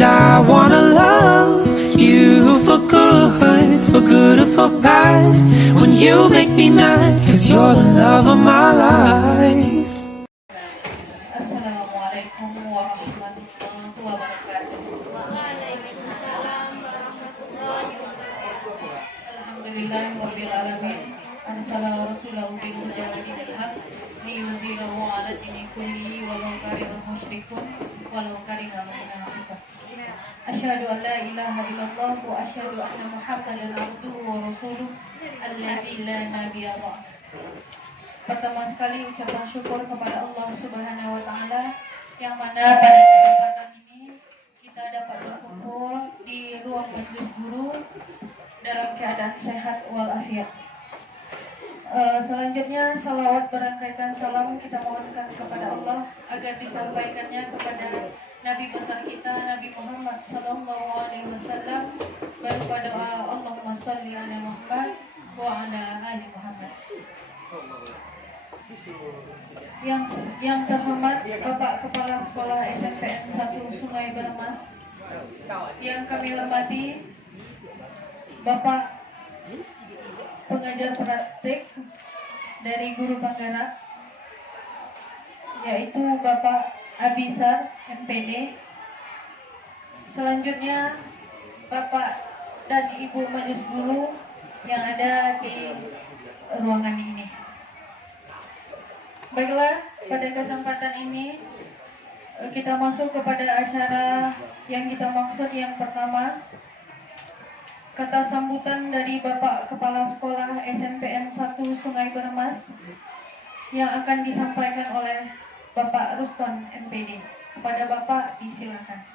And I wanna love you for good or for bad. When you make me mad, 'cause you're the love of my life. Assalamualaikum warahmatullahi wabarakatuh. Alhamdulillahirabbil alamin. Arsala rasulahu bil huda wa dinil haq liyuzhirahu 'ala dini kullihi walau karihal musyrikun walau karihal munafiqun. Asyhadu an la ilaha illallah wa asyhadu anna Muhammadan abduhu wa rasuluh allazi la nabiyya ba'dahu. Pertama sekali ucapan syukur kepada Allah Subhanahu wa taala yang mana pada kesempatan ini kita dapat berkumpul di ruang majelis guru dalam keadaan sehat walafiat. Selanjutnya salawat berangkaikan salam kita mohonkan kepada Allah agar disampaikannya kepada Nabi besar kita Nabi Muhammad sallallahu alaihi wasallam berupa doa Allahumma shalli ala Muhammad wa ala ali Muhammad. Yang terhormat Bapak Kepala Sekolah SMPN 1 Sungai Beremas, yang kami hormati Bapak pengajar praktik dari Guru Penggerak, yaitu Bapak Abisar MPD. Selanjutnya Bapak dan Ibu Majelis Guru yang ada di ruangan ini. Baiklah, pada kesempatan ini kita masuk kepada acara yang kita maksud. Yang pertama, kata sambutan dari Bapak Kepala Sekolah SMPN 1 Sungai Beremas yang akan disampaikan oleh Bapak Ruston MPD. Kepada Bapak disilakan.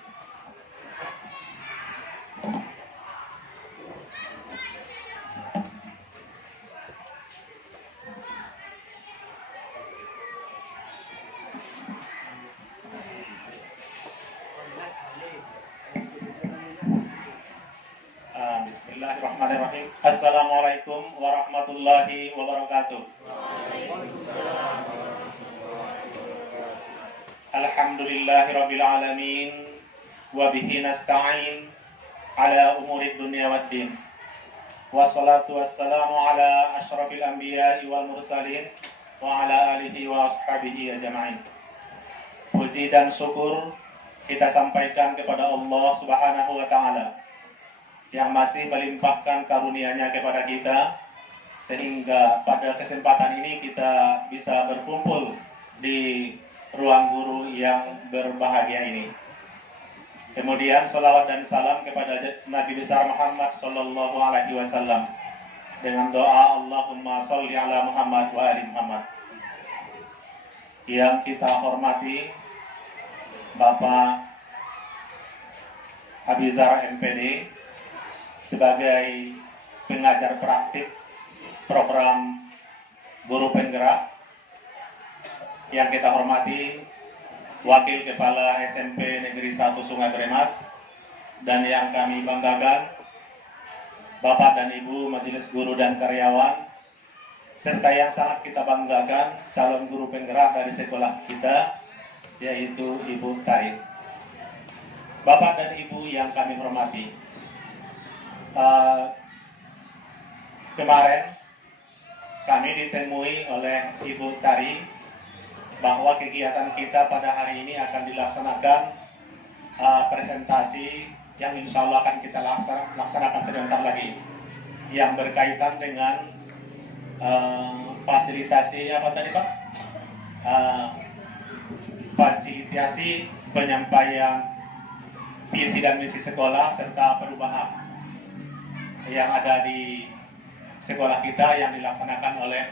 Bismillahirrahmanirrahim. Assalamualaikum warahmatullahi wabarakatuh. Alhamdulillahirabbil alamin wa bihi nasta'in ala umurid dunya waddin. Wassalatu wassalamu ala asyrafil anbiya'i wal mursalin wa ala alihi wa ashabihi ajma'in. Puji dan syukur kita sampaikan kepada Allah Subhanahu wa taala yang masih melimpahkan karunia-Nya kepada kita, sehingga pada kesempatan ini kita bisa berkumpul di ruang guru yang berbahagia ini. Kemudian salawat dan salam kepada Nabi besar Muhammad sallallahu alaihi wasallam dengan doa Allahumma sholli ala Muhammad wa ali Muhammad. Yang kita hormati Bapak Abizar MPD sebagai pengajar praktik program Guru Penggerak, yang kita hormati Wakil Kepala SMP Negeri 1 Sungai Beremas, dan yang kami banggakan Bapak dan Ibu Majelis Guru dan Karyawan, serta yang sangat kita banggakan calon guru penggerak dari sekolah kita, yaitu Ibu Tari. Bapak dan Ibu yang kami hormati, kemarin kami ditemui oleh Ibu Tari bahwa kegiatan kita pada hari ini akan dilaksanakan presentasi yang insya Allah akan kita laksanakan sebentar lagi, yang berkaitan dengan fasilitasi apa tadi Pak? Fasilitasi penyampaian visi dan misi sekolah serta perubahan yang ada di sekolah kita yang dilaksanakan oleh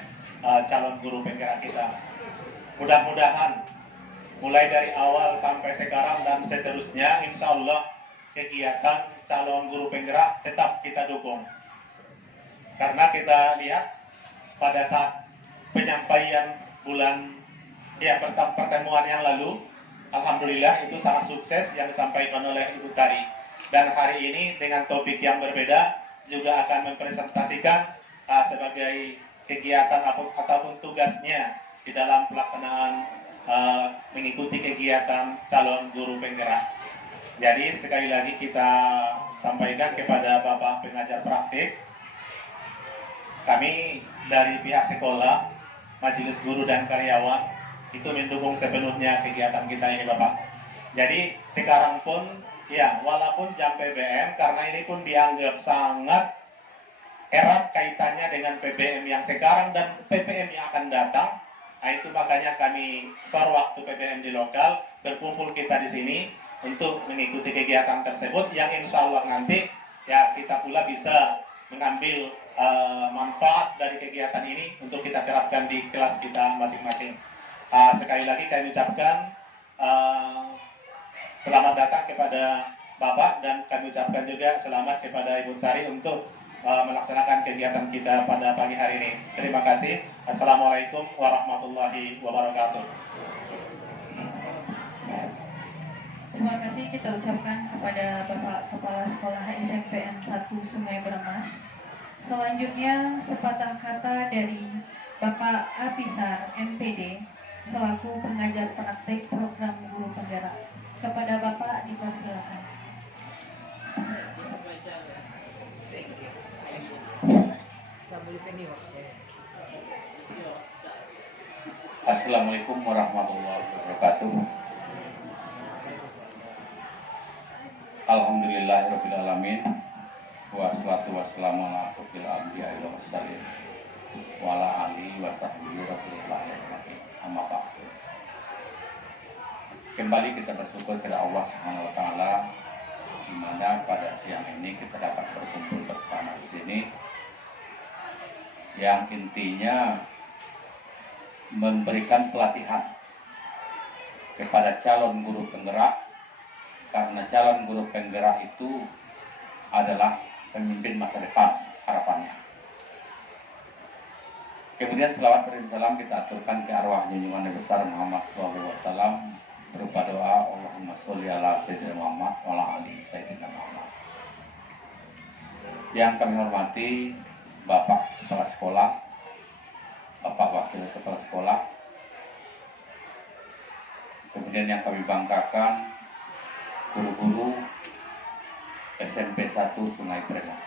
calon guru penggerak kita. Mudah-mudahan mulai dari awal sampai sekarang dan seterusnya, insya Allah kegiatan calon guru penggerak tetap kita dukung. Karena kita lihat pada saat penyampaian pertemuan yang lalu, alhamdulillah itu sangat sukses yang disampaikan oleh Ibu Tari. Dan hari ini dengan topik yang berbeda juga akan mempresentasikan sebagai kegiatan ataupun tugasnya di dalam pelaksanaan mengikuti kegiatan calon guru penggerak. Jadi sekali lagi kita sampaikan kepada Bapak pengajar praktik, kami dari pihak sekolah, majelis guru dan karyawan itu mendukung sepenuhnya kegiatan kita ini Bapak. Jadi sekarang pun ya walaupun jam PBM karena ini pun dianggap sangat erat kaitannya dengan PBM yang sekarang dan PPM yang akan datang. Nah itu makanya kami spare waktu PPM di lokal, berkumpul kita di sini untuk mengikuti kegiatan tersebut yang insya Allah nanti ya kita pula bisa mengambil manfaat dari kegiatan ini untuk kita terapkan di kelas kita masing-masing. Sekali lagi kami ucapkan selamat datang kepada Bapak dan kami ucapkan juga selamat kepada Ibu Tari untuk melaksanakan kegiatan kita pada pagi hari ini. Terima kasih. Assalamualaikum warahmatullahi wabarakatuh. Terima kasih kita ucapkan kepada Bapak Kepala Sekolah SMPN 1 Sungai Beremas. Selanjutnya sepatah kata dari Bapak Apisar MPD selaku pengajar praktek program guru penggerak. Kepada Bapak dipersilakan. Assalamualaikum warahmatullahi wabarakatuh. Alhamdulillahirrabbilalamin. Wassalatu wassalamu ala asyrofil anbiya'i wal mursalin wa ala alihi wa sahbihi rasulillahi ajma'in. Amma ba'du. Kembali kita bersyukur kepada Allah Subhanahu wa taala di mana pada siang ini kita dapat berkumpul bersama di sini yang intinya memberikan pelatihan kepada calon guru penggerak, karena calon guru penggerak itu adalah pemimpin masa depan harapannya. Kemudian selawat dan salam kita aturkan ke arwah junjungan Nabi besar Muhammad SAW berupa doa Allahumma sholli ala sayyidina Muhammad wa ala ali sayyidina Muhammad. Yang kami hormati Bapak Kepala Sekolah, Bapak Wakil Kepala Sekolah, kemudian yang kami banggakan guru-guru SMP 1 Sungai Beremas,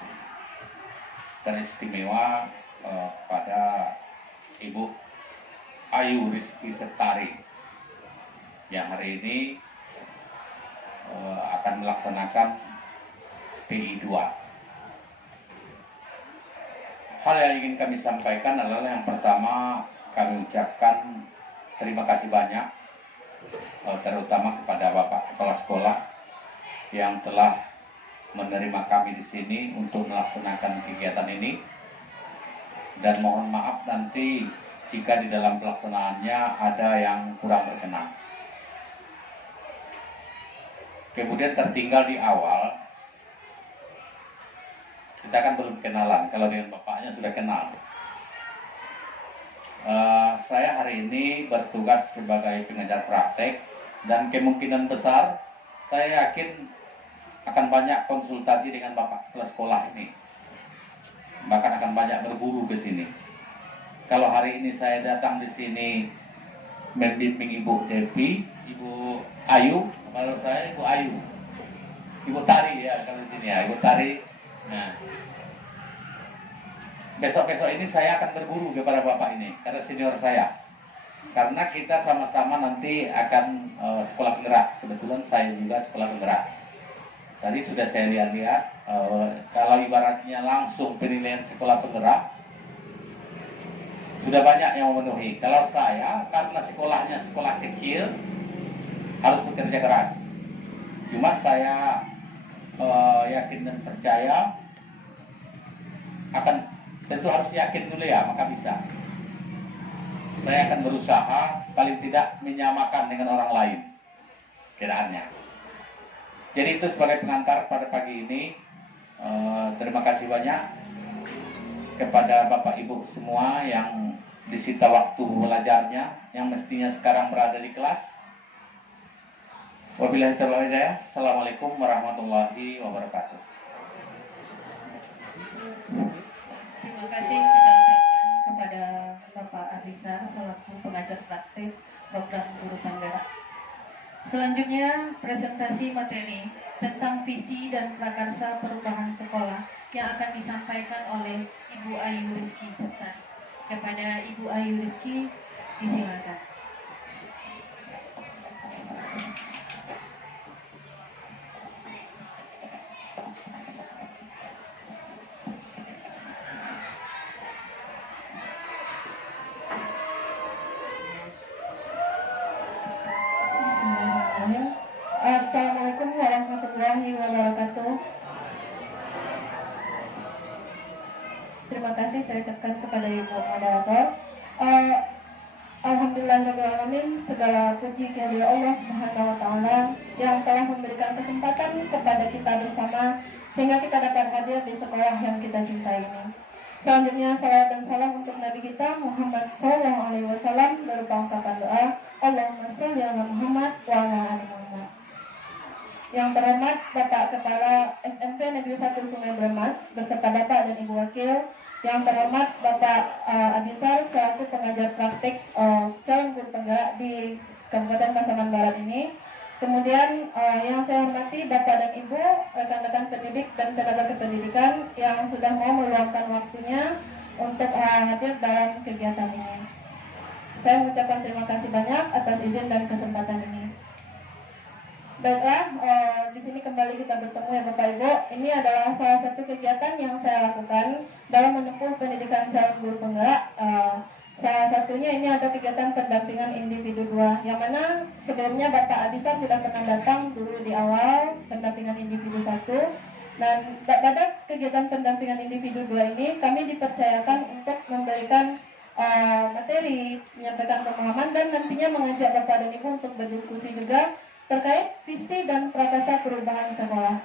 dan istimewa pada Ibu Ayu Rizky Setari yang hari ini akan melaksanakan PI 2. Hal yang ingin kami sampaikan adalah yang pertama, kami ucapkan terima kasih banyak terutama kepada Bapak Kepala Sekolah yang telah menerima kami di sini untuk melaksanakan kegiatan ini, dan mohon maaf nanti jika di dalam pelaksanaannya ada yang kurang berkenan. Kemudian tertinggal di awal, kita kan belum kenalan, kalau dengan bapaknya sudah kenal. Saya hari ini bertugas sebagai pengajar praktek dan kemungkinan besar saya yakin akan banyak konsultasi dengan Bapak Kepala Sekolah ini. Bahkan akan banyak berguru ke sini. Kalau hari ini saya datang di sini membimbing Ibu Devi, Ibu Ayu, kalau saya Ibu Ayu, Ibu Tari ya kalau di sini ya, Ibu Tari. Nah, besok-besok ini saya akan berguru kepada Bapak ini karena senior saya. Karena kita sama-sama nanti akan sekolah penggerak. Kebetulan saya juga sekolah penggerak. Tadi sudah saya lihat-lihat, kalau ibaratnya langsung penilaian sekolah penggerak sudah banyak yang memenuhi. Kalau saya karena sekolahnya sekolah kecil harus bekerja keras. Cuma saya yakin dan percaya akan, tentu harus yakin dulu ya, maka bisa. Saya akan berusaha paling tidak menyamakan dengan orang lain kiraannya. Jadi itu sebagai pengantar pada pagi ini. Terima kasih banyak kepada Bapak Ibu semua yang disita waktu belajarnya, yang mestinya sekarang berada di kelas. Wabillahi taufiq wal hidayah. Assalamualaikum warahmatullahi wabarakatuh. Terima kasih kita ucapkan kepada Bapak Apisar selaku pengajar praktek program guru penggerak. Selanjutnya, presentasi materi tentang visi dan prakarsa perubahan sekolah yang akan disampaikan oleh Ibu Ayu Rizky Septar. Kepada Ibu Ayu Rizky, disilakan. Bismillahirrahmanirrahim. Assalamualaikum warahmatullahi wabarakatuh. Terima kasih saya ucapkan kepada Ibu Moderator. Alhamdulillahirrahmanirrahim. Segala puji kehadirat Allah Subhanahu wa Ta'ala yang telah memberikan kesempatan kepada kita bersama sehingga kita dapat hadir di sekolah yang kita cintai ini. Selanjutnya salawat dan salam untuk Nabi kita Muhammad SAW berupa ungkapan doa Allahumma sholli ala Muhammad wa ala ali Muhammad. Yang terhormat Bapak Kepala SMP Negeri 1 Sungai Bremas beserta Bapak dan Ibu Wakil. Yang terhormat Bapak Abisar selaku pengajar praktik calon guru penggerak di Kabupaten Pasaman Barat ini. Kemudian yang saya hormati Bapak dan Ibu, rekan-rekan pendidik dan tenaga kependidikan yang sudah mau meluangkan waktunya untuk hadir dalam kegiatan ini. Saya mengucapkan terima kasih banyak atas izin dan kesempatan ini. Baiklah, di sini kembali kita bertemu ya Bapak Ibu. Ini adalah salah satu kegiatan yang saya lakukan dalam menempuh pendidikan calon guru penggerak. Salah satunya ini ada kegiatan pendampingan individu 2, yang mana sebelumnya Bapak Adisar sudah pernah datang dulu di awal pendampingan individu 1. Dan pada kegiatan pendampingan individu 2 ini kami dipercayakan untuk memberikan materi, menyampaikan pemahaman dan nantinya mengajak Bapak dan Ibu untuk berdiskusi juga terkait visi dan prakarsa perubahan sekolah.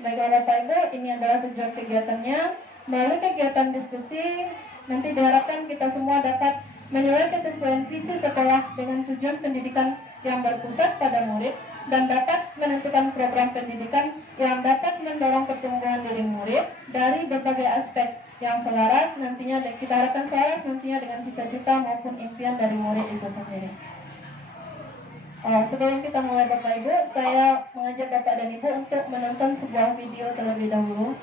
Baiklah Bapak Ibu, ini adalah tujuan kegiatannya. Melalui kegiatan diskusi, nanti diharapkan kita semua dapat menilai kesesuaian visi sekolah dengan tujuan pendidikan yang berpusat pada murid dan dapat menentukan program pendidikan yang dapat mendorong pertumbuhan diri murid dari berbagai aspek yang selaras nantinya, dan kita harapkan selaras nantinya dengan cita-cita maupun impian dari murid itu sendiri. Sebelum kita mulai Bapak Ibu, saya mengajak Bapak dan Ibu untuk menonton sebuah video terlebih dahulu.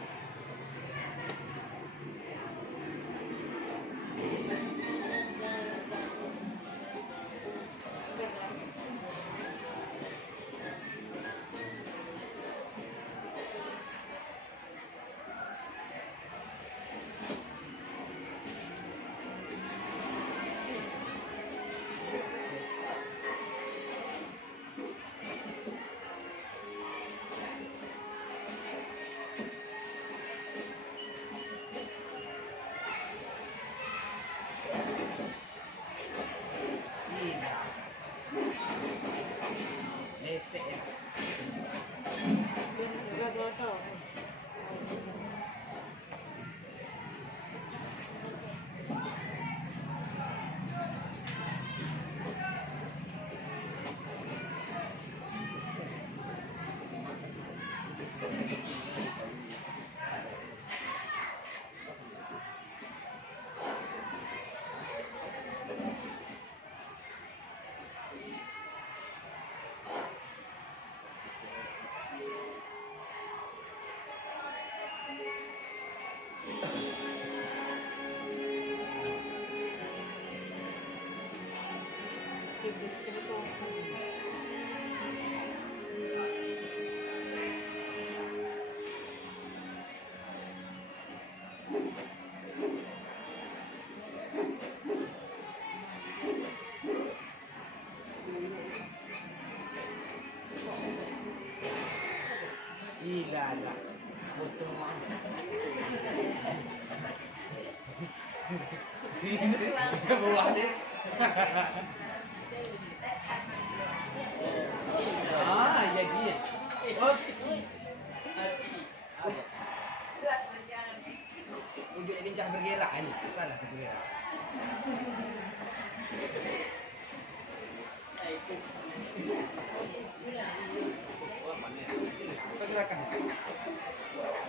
Ilala, betul kita bawa deh. Jadi ujungnya lincah bergerak ini, salah bergerak. Pergerakan.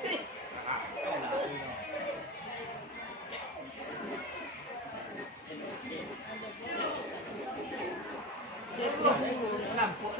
Sini. Lampu.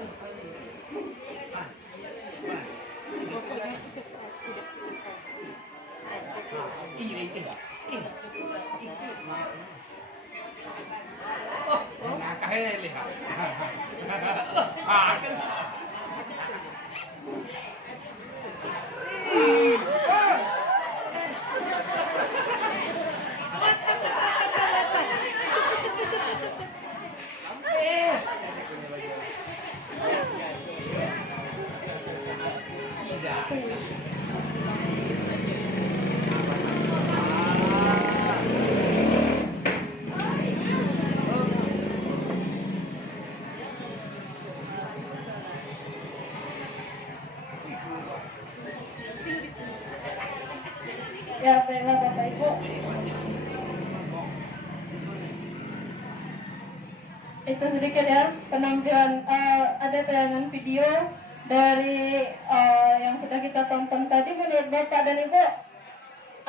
Ya, baiklah Bapak Ibu. Itu sedikit ya penampilan, ada tayangan video dari yang sudah kita tonton tadi. Menurut Bapak dan Ibu,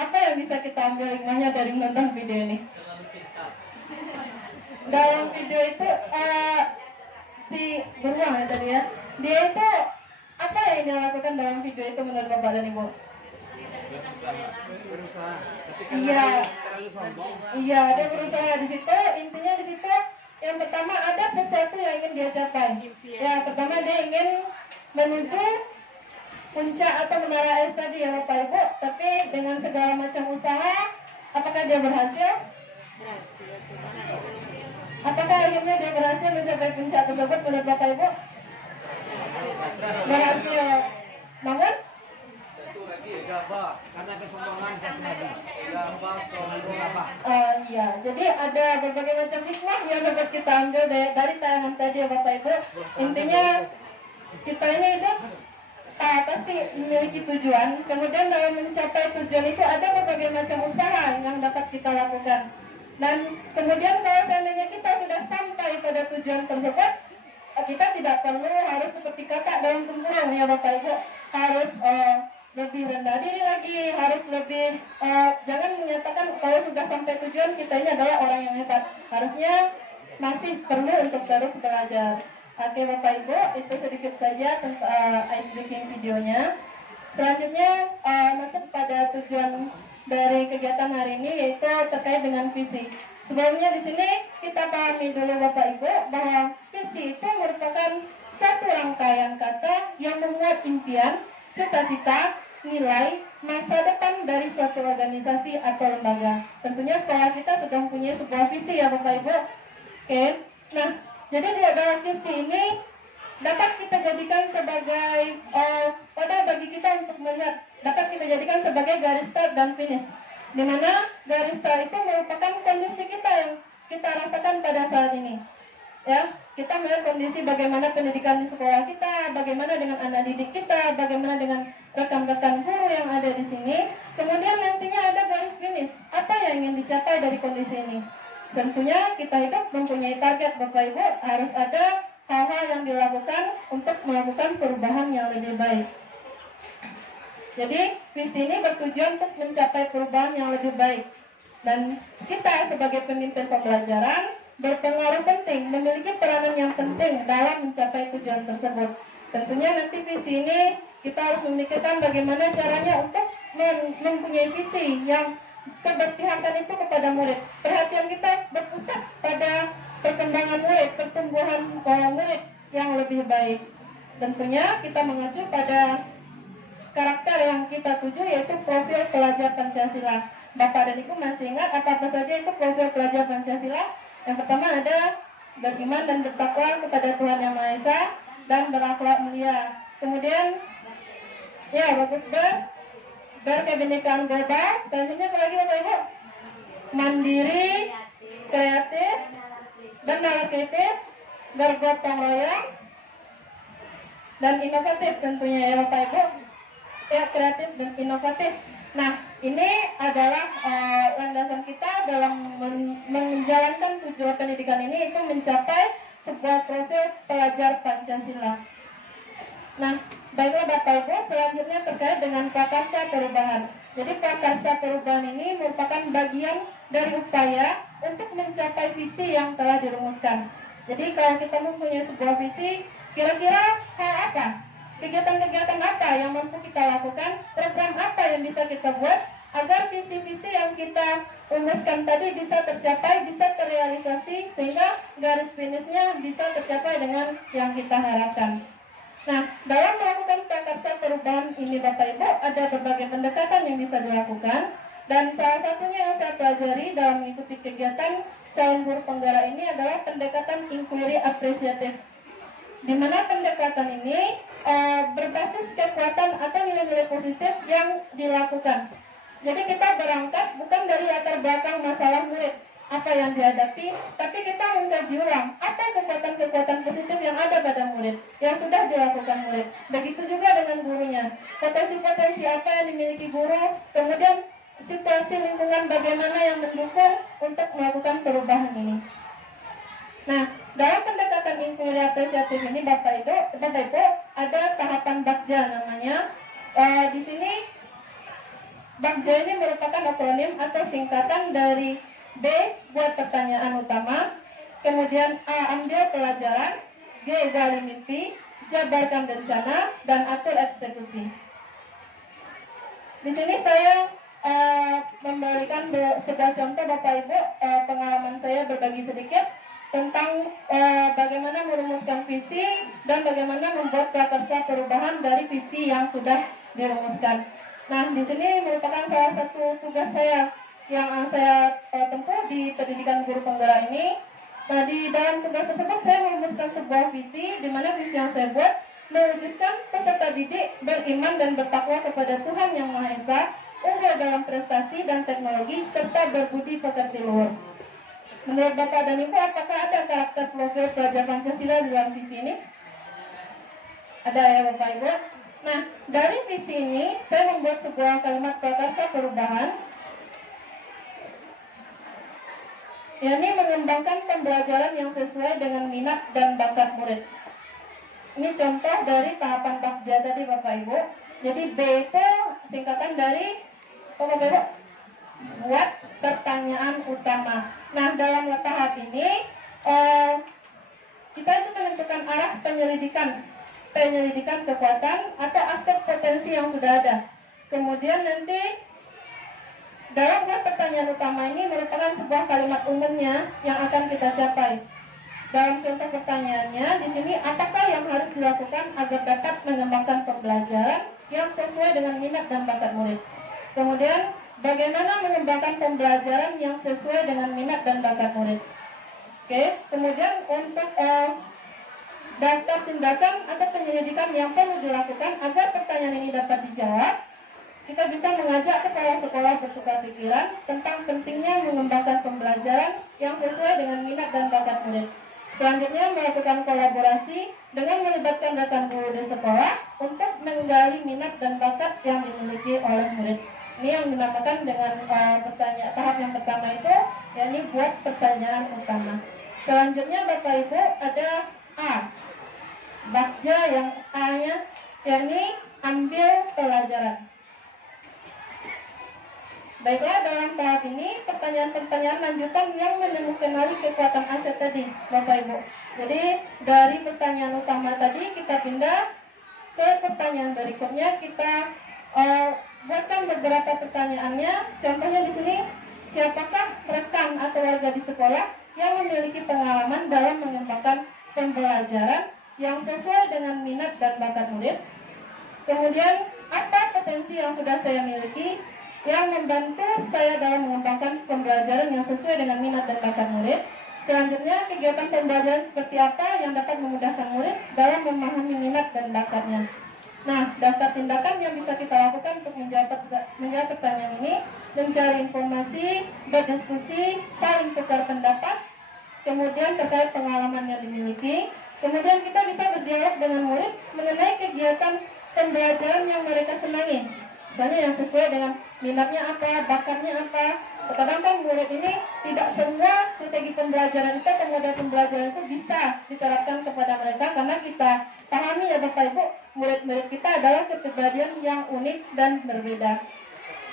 apa yang bisa kita ambil hikmahnya dari menonton video ini? Dalam video itu si beruang ya tadi ya, dia itu apa yang dia lakukan dalam video itu menurut Bapak dan Ibu? Berusaha. Tapi karena Iya. terlalu sombong. Iya, dia berusaha di situ. Intinya di situ yang pertama ada sesuatu yang ingin dia capai. Ya, pertama dia ingin menuju puncak atau menara es tadi ya Bapak Ibu. Tapi dengan segala macam usaha, apakah dia berhasil? Apakah akhirnya dia berhasil mencapai puncak tersebut menurut Bapak Ibu? Berhasil. Namun Karena kesombongan satu lagi. Terlalu gabah. iya, jadi ada berbagai macam hikmah yang dapat kita ambil dari tayangan tadi ya Bapak Ibu. Intinya kita ini hidup pasti memiliki tujuan. Kemudian dalam mencapai tujuan itu ada berbagai macam usaha yang dapat kita lakukan. Dan kemudian kalau seandainya kita sudah sampai pada tujuan tersebut, kita tidak perlu harus seperti kakak dalam tempurung ya Bapak Ibu. Harus lebih rendah diri lagi, harus lebih jangan menyatakan kalau sudah sampai tujuan kita ini adalah orang yang hebat. Harusnya masih perlu untuk terus belajar. Oke Bapak Ibu, itu sedikit saja tentang ice breaking videonya. Selanjutnya masuk pada tujuan dari kegiatan hari ini, yaitu terkait dengan visi. Sebelumnya di sini kita pahami dulu Bapak Ibu bahwa visi itu merupakan suatu rangkaian kata yang memuat impian, cita-cita, nilai, masa depan dari suatu organisasi atau lembaga. Tentunya sekolah kita sudah mempunyai sebuah visi ya Bapak Ibu. Oke, nah jadi di dalam visi ini dapat kita jadikan sebagai wadah bagi kita untuk melihat, dapat kita jadikan sebagai garis start dan finish, di mana garis start itu merupakan kondisi kita yang kita rasakan pada saat ini. Ya, kita melihat kondisi bagaimana pendidikan di sekolah kita, bagaimana dengan anak didik kita, bagaimana dengan rekan-rekan guru yang ada di sini. Kemudian nantinya ada garis finish, apa yang ingin dicapai dari kondisi ini. Tentunya kita hidup mempunyai target Bapak Ibu, harus ada hal-hal yang dilakukan untuk melakukan perubahan yang lebih baik. Jadi visi ini bertujuan untuk mencapai perubahan yang lebih baik. Dan kita sebagai pemimpin pembelajaran berpengaruh penting, memiliki peranan yang penting dalam mencapai tujuan tersebut. Tentunya nanti visi ini kita harus memikirkan bagaimana caranya untuk mempunyai visi yang keberpihakan itu kepada murid. Perhatian kita berpusat pada perkembangan murid, pertumbuhan murid yang lebih baik. Tentunya kita mengacu pada karakter yang kita tuju, yaitu profil pelajar Pancasila. Bapak dan Ibu masih ingat apa saja itu profil pelajar Pancasila? Yang pertama ada beriman dan bertakwa kepada Tuhan Yang Maha Esa dan berakhlak mulia. Kemudian ya bagus berkebinekaan global. Selanjutnya apa lagi Bapak Ibu? Mandiri, kreatif, dan kreatif, bergotong royong, dan inovatif tentunya ya Bapak Ibu. Ya, kreatif dan inovatif. Nah, ini adalah landasan kita dalam menjalankan tujuan pendidikan ini, itu mencapai sebuah profil pelajar Pancasila. Nah, baiklah Bapak Ibu, selanjutnya terkait dengan prakarsa perubahan. Jadi prakarsa perubahan ini merupakan bagian dari upaya untuk mencapai visi yang telah dirumuskan. Jadi kalau kita mempunyai sebuah visi, kira-kira hal apa, kegiatan-kegiatan apa yang mampu kita lakukan, program apa yang bisa kita buat agar visi-visi yang kita rumuskan tadi bisa tercapai, bisa terrealisasi, sehingga garis finishnya bisa tercapai dengan yang kita harapkan. Nah, dalam melakukan prakarsa perubahan ini Bapak Ibu, ada berbagai pendekatan yang bisa dilakukan, dan salah satunya yang saya pelajari dalam mengikuti kegiatan calon guru penggerak ini adalah pendekatan inquiry apresiatif, di mana pendekatan ini berbasis kekuatan atau nilai-nilai positif yang dilakukan. Jadi kita berangkat bukan dari latar belakang masalah murid, apa yang dihadapi, tapi kita mengkaji ulang apa kekuatan-kekuatan positif yang ada pada murid, yang sudah dilakukan murid. Begitu juga dengan gurunya, potensi-potensi apa yang dimiliki guru, kemudian situasi lingkungan bagaimana yang mendukung untuk melakukan perubahan ini. Nah, dalam pendekatan inquiry apresiatif ini Bapak Ibu ada tahapan Bagja namanya. Di sini Bagja ini merupakan akronim atau singkatan dari B, buat pertanyaan utama, kemudian A, ambil pelajaran, G, gali mimpi, jabarkan bencana, dan atur eksekusi. Di sini saya memberikan sebuah contoh Bapak Ibu, pengalaman saya berbagi sedikit tentang bagaimana merumuskan visi dan bagaimana membuat prakarsa perubahan dari visi yang sudah dirumuskan. Nah, di sini merupakan salah satu tugas saya yang saya tempuh di pendidikan guru penggerak ini. Nah, di dalam tugas tersebut saya merumuskan sebuah visi, di mana visi yang saya buat mewujudkan peserta didik beriman dan bertakwa kepada Tuhan Yang Maha Esa, unggul dalam prestasi dan teknologi, serta berbudi pekerti luhur. Menurut Bapak dan Ibu, apakah ada karakter profil pelajar Pancasila di dalam visi ini? Ada ya Bapak Ibu? Nah, dari visi ini saya membuat sebuah kalimat prakarsa perubahan, yakni mengembangkan pembelajaran yang sesuai dengan minat dan bakat murid. Ini contoh dari tahapan Bagja tadi Bapak Ibu. Jadi B itu singkatan dari Bapak Ibu, buat pertanyaan utama. Nah, dalam tahap ini kita itu menentukan arah penyelidikan kekuatan atau aspek potensi yang sudah ada. Kemudian nanti dalam buat pertanyaan utama ini merupakan sebuah kalimat umumnya yang akan kita capai. Dalam contoh pertanyaannya di sini, apakah yang harus dilakukan agar dapat mengembangkan pembelajaran yang sesuai dengan minat dan bakat murid? Kemudian bagaimana mengembangkan pembelajaran yang sesuai dengan minat dan bakat murid? Oke, kemudian untuk daftar tindakan atau penyelidikan yang perlu dilakukan agar pertanyaan ini dapat dijawab, kita bisa mengajak kepala sekolah bertukar pikiran tentang pentingnya mengembangkan pembelajaran yang sesuai dengan minat dan bakat murid. Selanjutnya melakukan kolaborasi dengan melibatkan rekan guru di sekolah untuk menggali minat dan bakat yang dimiliki oleh murid. Ini yang dinamakan dengan tahap yang pertama itu, yakni buat pertanyaan utama. Selanjutnya Bapak Ibu ada A, Bagja yang A-nya, yakni ambil pelajaran. Baiklah, dalam tahap ini pertanyaan-pertanyaan lanjutan yang menemukanali kekuatan aset tadi, Bapak Ibu. Jadi dari pertanyaan utama tadi kita pindah ke pertanyaan berikutnya. Kita buatkan beberapa pertanyaannya. Contohnya di sini, siapakah rekan atau warga di sekolah yang memiliki pengalaman dalam mengembangkan pembelajaran yang sesuai dengan minat dan bakat murid? Kemudian apa potensi yang sudah saya miliki yang membantu saya dalam mengembangkan pembelajaran yang sesuai dengan minat dan bakat murid? Selanjutnya, kegiatan pembelajaran seperti apa yang dapat memudahkan murid dalam memahami minat dan bakatnya? Nah, daftar tindakan yang bisa kita lakukan untuk menjawab pertanyaan ini: mencari informasi, berdiskusi, saling tukar pendapat, kemudian terkait pengalaman yang dimiliki. Kemudian kita bisa berdialog dengan murid mengenai kegiatan pembelajaran yang mereka senangi. Misalnya yang sesuai dengan minatnya apa, bakatnya apa. Terkadang kan murid ini tidak semua strategi pembelajaran itu atau model pembelajaran itu bisa diterapkan kepada mereka, karena kita pahami ya Bapak Ibu, murid-murid kita adalah kepribadian yang unik dan berbeda.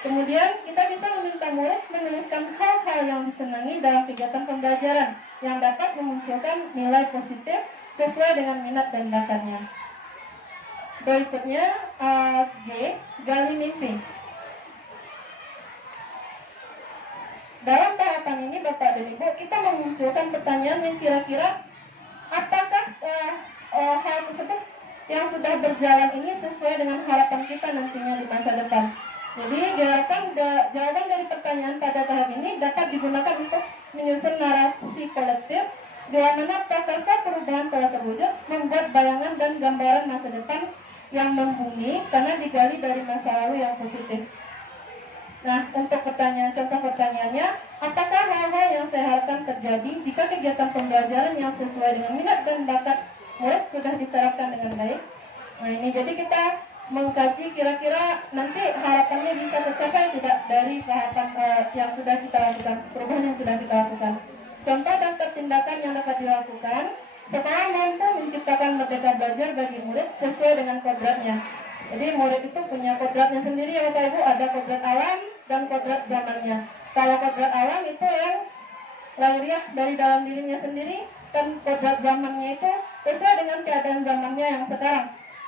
Kemudian kita bisa meminta murid menuliskan hal-hal yang disenangi dalam kegiatan pembelajaran yang dapat memunculkan nilai positif sesuai dengan minat dan bakatnya. Berikutnya G, gali mimpi. Dalam tahapan ini Bapak dan Ibu, kita memunculkan pertanyaan yang kira-kira apakah hal tersebut yang sudah berjalan ini sesuai dengan harapan kita nantinya di masa depan. Jadi jawaban dari pertanyaan pada tahap ini dapat digunakan untuk menyusun narasi kolektif di mana prakarsa perubahan telah terwujud, membuat bayangan dan gambaran masa depan yang membumi karena digali dari masa lalu yang positif. Nah, untuk contoh pertanyaannya, apakah hal-hal yang saya harapkan terjadi jika kegiatan pembelajaran yang sesuai dengan minat dan bakat murid sudah diterapkan dengan baik? Nah, ini jadi kita mengkaji kira-kira nanti harapannya bisa tercapai tidak dari tahapan yang sudah kita lakukan, perubahan yang sudah kita lakukan. Contoh daftar tindakan yang dapat dilakukan, sekolah mampu menciptakan merdeka belajar bagi murid sesuai dengan kodratnya. Jadi murid itu punya kodratnya sendiri ya Bapak Ibu, ada kodrat alam dan kodrat zamannya. Kalau kodrat alam itu yang lahiriah dari dalam dirinya sendiri, dan kodrat zamannya itu sesuai dengan keadaan zamannya yang sekarang.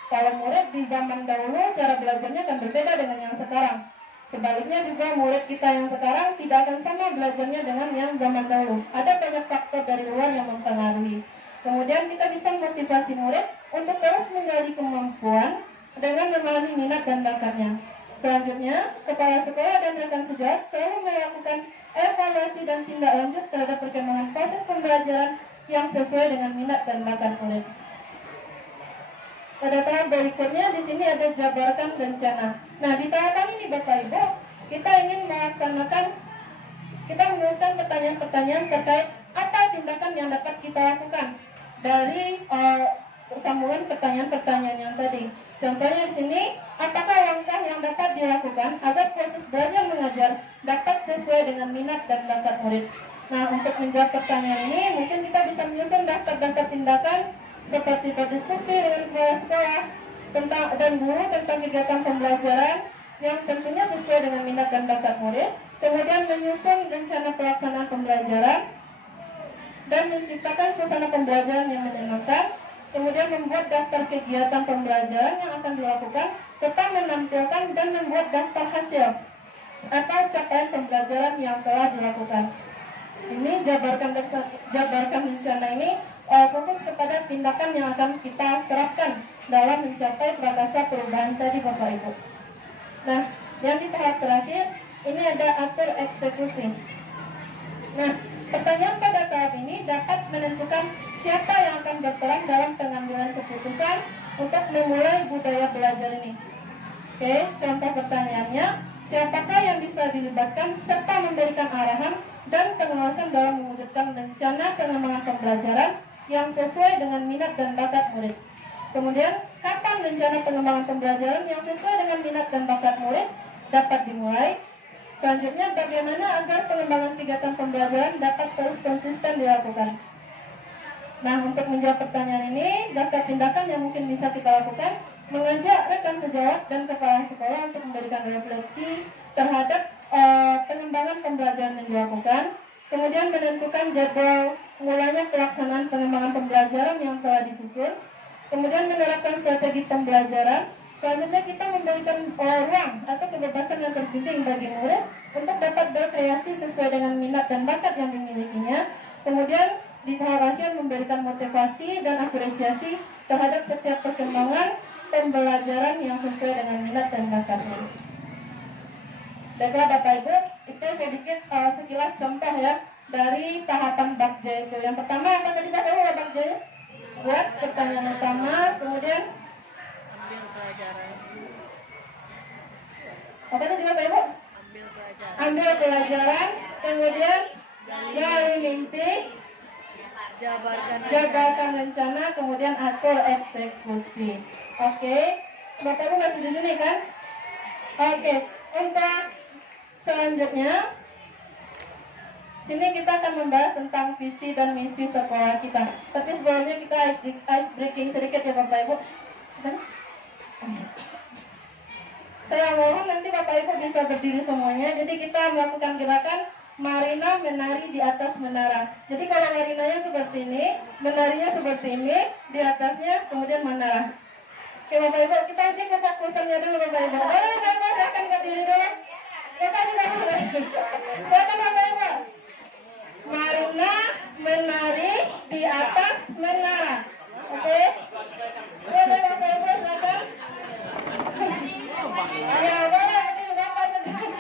Kalau murid di zaman dahulu, cara belajarnya akan berbeda dengan yang sekarang. Sebaliknya juga murid kita yang sekarang tidak akan sama belajarnya dengan yang zaman dahulu. Ada banyak faktor dari luar yang mempengaruhi. Kemudian kita bisa motivasi murid untuk terus menggali kemampuan dengan memahami minat dan bakatnya. Selanjutnya, kepala sekolah dan rekan sejawat selalu melakukan evaluasi dan tindak lanjut terhadap perkembangan proses pembelajaran yang sesuai dengan minat dan bakat murid. Pada tahap berikutnya di sini ada jabarkan rencana. Nah, di tahapan ini Bapak Ibu, kita ingin kita menuliskan pertanyaan-pertanyaan terkait apa tindakan yang dapat kita lakukan dari sambungan pertanyaan-pertanyaan yang tadi. Contohnya di sini, apakah langkah yang dapat dilakukan agar proses belajar mengajar dapat sesuai dengan minat dan bakat murid? Nah, untuk menjawab pertanyaan ini, mungkin kita bisa menyusun daftar-daftar tindakan seperti berdiskusi dengan kepala sekolah dan guru tentang kegiatan pembelajaran yang tentunya sesuai dengan minat dan bakat murid, kemudian menyusun rencana pelaksanaan pembelajaran dan menciptakan suasana pembelajaran yang menyenangkan, kemudian membuat daftar kegiatan pembelajaran yang akan dilakukan, serta menampilkan dan membuat daftar hasil atau capaian pembelajaran yang telah dilakukan. Ini jabarkan rencana ini fokus kepada tindakan yang akan kita terapkan dalam mencapai prakarsa perubahan tadi Bapak Ibu. Nah, yang di tahap terakhir ini ada atur eksekusi. Nah, pertanyaan pada tahap ini dapat menentukan siapa yang akan berperan dalam pengambilan keputusan untuk memulai budaya belajar ini. Oke, contoh pertanyaannya, siapakah yang bisa dilibatkan serta memberikan arahan dan pengawasan dalam mewujudkan rencana pengembangan pembelajaran yang sesuai dengan minat dan bakat murid? Kemudian, kapan rencana pengembangan pembelajaran yang sesuai dengan minat dan bakat murid dapat dimulai? Selanjutnya, bagaimana agar pengembangan kegiatan pembelajaran dapat terus konsisten dilakukan? Nah, untuk menjawab pertanyaan ini, daftar tindakan yang mungkin bisa kita lakukan, mengajak rekan sejawat dan kepala sekolah untuk memberikan refleksi terhadap pengembangan pembelajaran yang dilakukan, kemudian menentukan jadwal mulanya pelaksanaan pengembangan pembelajaran yang telah disusun, kemudian menerapkan strategi pembelajaran. Selanjutnya kita memberikan ruang atau kebebasan yang terbimbing bagi murid untuk dapat berkreasi sesuai dengan minat dan bakat yang dimilikinya. Kemudian di tahap akhir memberikan motivasi dan apresiasi terhadap setiap perkembangan pembelajaran yang sesuai dengan minat dan bakatnya. Baiklah Bapak Ibu, itu sedikit sekilas contoh ya dari tahapan bab J itu. Yang pertama apa tadi Bapak Ibu bab J? Buat pertanyaan utama, kemudian ambil pelajaran. apa tadi Bapak Ibu? Ambil pelajaran, kemudian gali mimpi, jabarkan rencana, kemudian atur eksekusi. Oke, Bapak Ibu masih di sini kan? Oke, untuk selanjutnya sini kita akan membahas tentang visi dan misi sekolah kita. Tapi sebelumnya kita ice breaking sedikit ya Bapak Ibu. Saya mohon nanti Bapak Ibu bisa berdiri semuanya. Jadi kita melakukan gerakan Marina menari di atas menara. Jadi kalau marinanya seperti ini, menarinya seperti ini, di atasnya kemudian menara. Oke Bapak Ibu, kita uji kefokusannya dulu Bapak Ibu. Boleh Bapak Ibu, silakan berdiri dulu. Bapak juga boleh. Silakan Bapak Ibu. Marina menari di atas menara. Oke? Boleh Bapak Ibu, silakan. Ya boleh, ini Bapak sedang.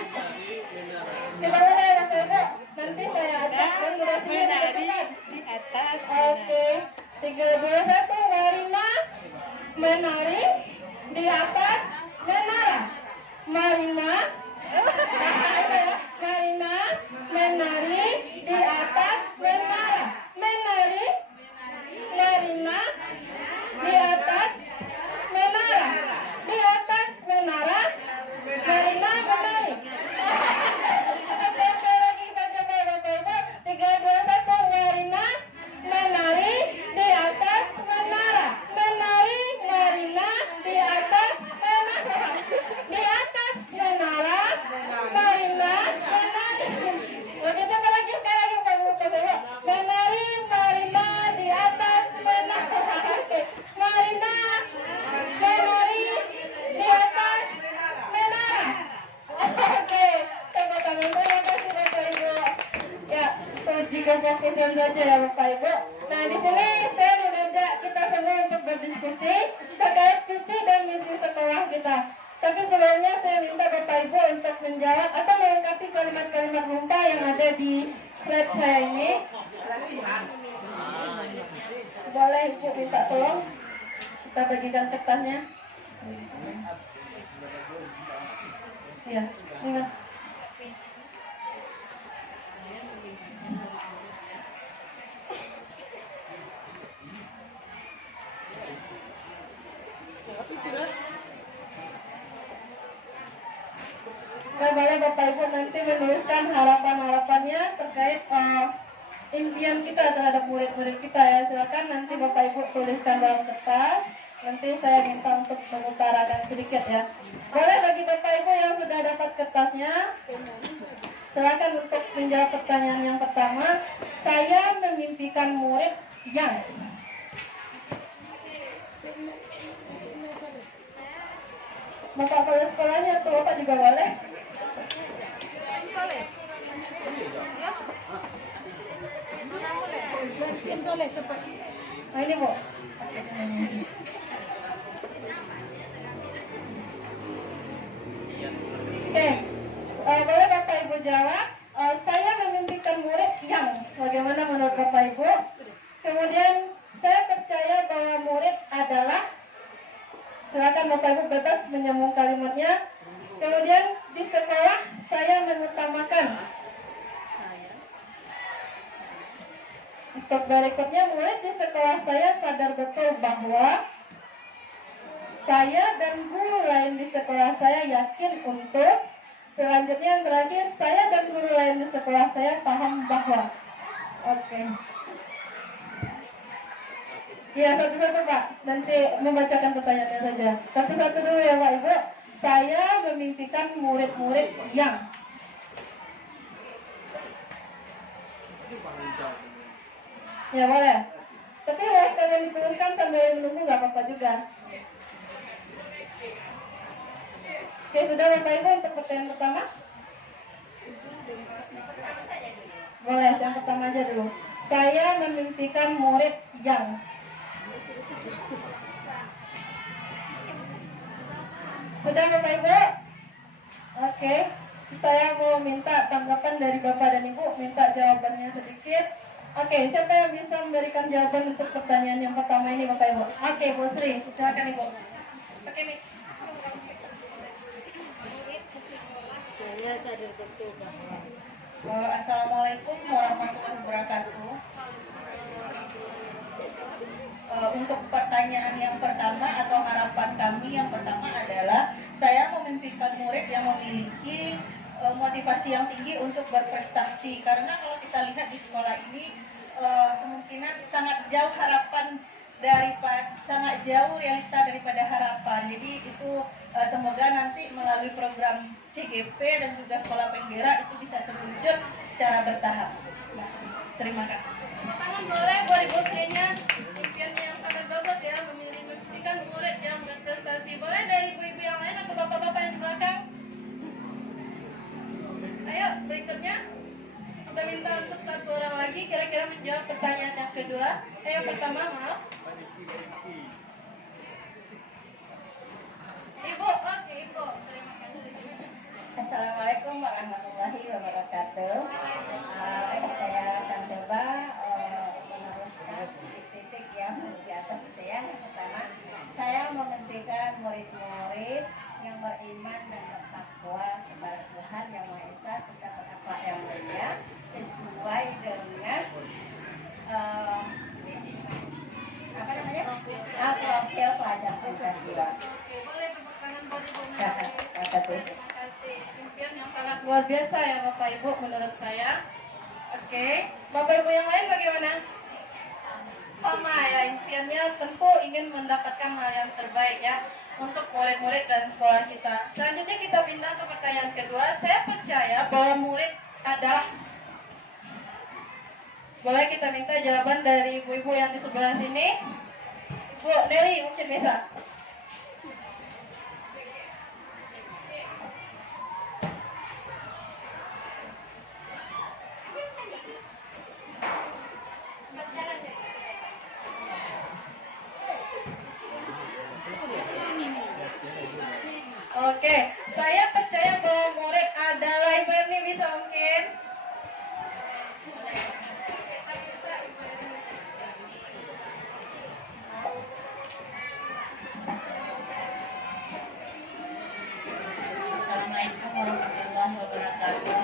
Kita mulai Bapak Ibu. Nanti saya ajak dan durasinya dipercepat. Di atas. Oke, 3, 2, 1, Marina menari di atas menara. Marina Marina menari di atas menara. Menari Marina di atas menara. Di atas menara Marina menari. Oke, lagi kita coba Bapak Ibu. 3, 2, 1, Marina menari di atas menara. Menari Marina di atas menara. Di atas menara Marina menari. Oke, coba lagi sekali lagi Bapak Ibu. Menari Marina di atas menara. Oke, Marina menari di atas menara. Oke, tepuk tangan. Terima kasih Bapak Ibu. Ya, uji kefokusan saja ya Bapak Ibu. Nah, di sini saya mengajak kita semua untuk berdiskusi terkait visi dan misi sekolah kita. Tapi sebelumnya saya minta Bapak Ibu untuk menjawab atau melengkapi kalimat-kalimat rumpa yang ada di slide saya ini. Boleh Ibu minta tolong kita bagikan kertasnya. Ya, ingat. Nah, boleh Bapak Ibu nanti menuliskan harapan-harapannya terkait impian kita terhadap murid-murid kita ya. Silakan nanti Bapak Ibu tuliskan dalam kertas. Nanti saya minta untuk mengutarakan sedikit ya. Boleh bagi Bapak Ibu yang sudah dapat kertasnya, silakan untuk menjawab pertanyaan yang pertama. Saya memimpikan murid yang. Bapak kepala sekolahnya atau Bapak juga boleh? Nah ini Bu. Oke, boleh Bapak Ibu jawab. Saya memimpikan murid yang. Bagaimana menurut Bapak Ibu? Kemudian saya percaya bahwa murid adalah. Silakan Bapak Ibu bebas menyambung kalimatnya. Kemudian di sekolah saya mengutamakan. Untuk berikutnya, murid di sekolah saya sadar betul bahwa saya dan guru lain di sekolah saya yakin untuk. Selanjutnya yang terakhir, saya dan guru lain di sekolah saya paham bahwa. Oke. Ya, satu-satu Pak. Nanti membacakan pertanyaannya saja. Satu-satu dulu ya Pak Ibu. Saya memimpikan murid-murid yang. Ya boleh. Tapi mau sekalian dituliskan sambil menunggu nggak apa-apa juga. Oke, sudah Bapak Ibu untuk pertanyaan pertama? Boleh, yang pertama aja dulu. Saya memimpikan murid yang. Sudah Bapak Ibu? Oke, saya mau minta tanggapan dari Bapak dan Ibu, minta jawabannya sedikit. Oke, siapa yang bisa memberikan jawaban untuk pertanyaan yang pertama ini Bapak Ibu? Oke, Bu Sri, silakan Ibu. Oke, Mik. Saya sadar betul bahwa Assalamualaikum warahmatullahi wabarakatuh. Untuk pertanyaan yang pertama atau harapan kami yang pertama adalah saya memimpikan murid yang memiliki motivasi yang tinggi untuk berprestasi, karena kalau kita lihat di sekolah ini kemungkinan sangat jauh harapan sangat jauh realita daripada harapan. Jadi itu semoga nanti melalui program CGP dan juga sekolah penggerak itu bisa terwujud secara bertahap. Terima kasih. Tangan boleh buat ibu kayaknya impiannya yang sangat bagus ya, memiliki murid yang berprestasi. Boleh dari ibu-ibu yang lain atau bapak-bapak yang di belakang? Ayo berikutnya kita minta untuk satu orang lagi kira-kira menjawab pertanyaan yang kedua. Yang pertama, maaf. Ibu, oke ibu. Terima kasih. Assalamualaikum warahmatullahi wabarakatuh. Saya akan coba meneruskan titik-titik yang di atas itu ya. Yang pertama, saya memimpikan murid-murid yang beriman dan bertakwa kepada Tuhan Yang Maha Esa serta berakhlak yang mulia sesuai dengan profil pelajar Pancasila. Boleh tepuk tangan buat ibu. Terima kasih. Terima kasih. Impian yang sangat luar biasa ya Bapak Ibu menurut saya. Oke, Bapak Ibu yang lain bagaimana? Sama ya, impiannya tentu ingin mendapatkan hal yang terbaik ya untuk murid-murid dan sekolah kita. Selanjutnya kita pindah ke pertanyaan kedua. Saya percaya bahwa murid adalah. Boleh kita minta jawaban dari ibu-ibu yang di sebelah sini? Ibu Nelly mungkin bisa. Oke, saya percaya bahwa murid adalah Ibu Erni bisa mungkin. Assalamualaikum warahmatullahi wabarakatuh.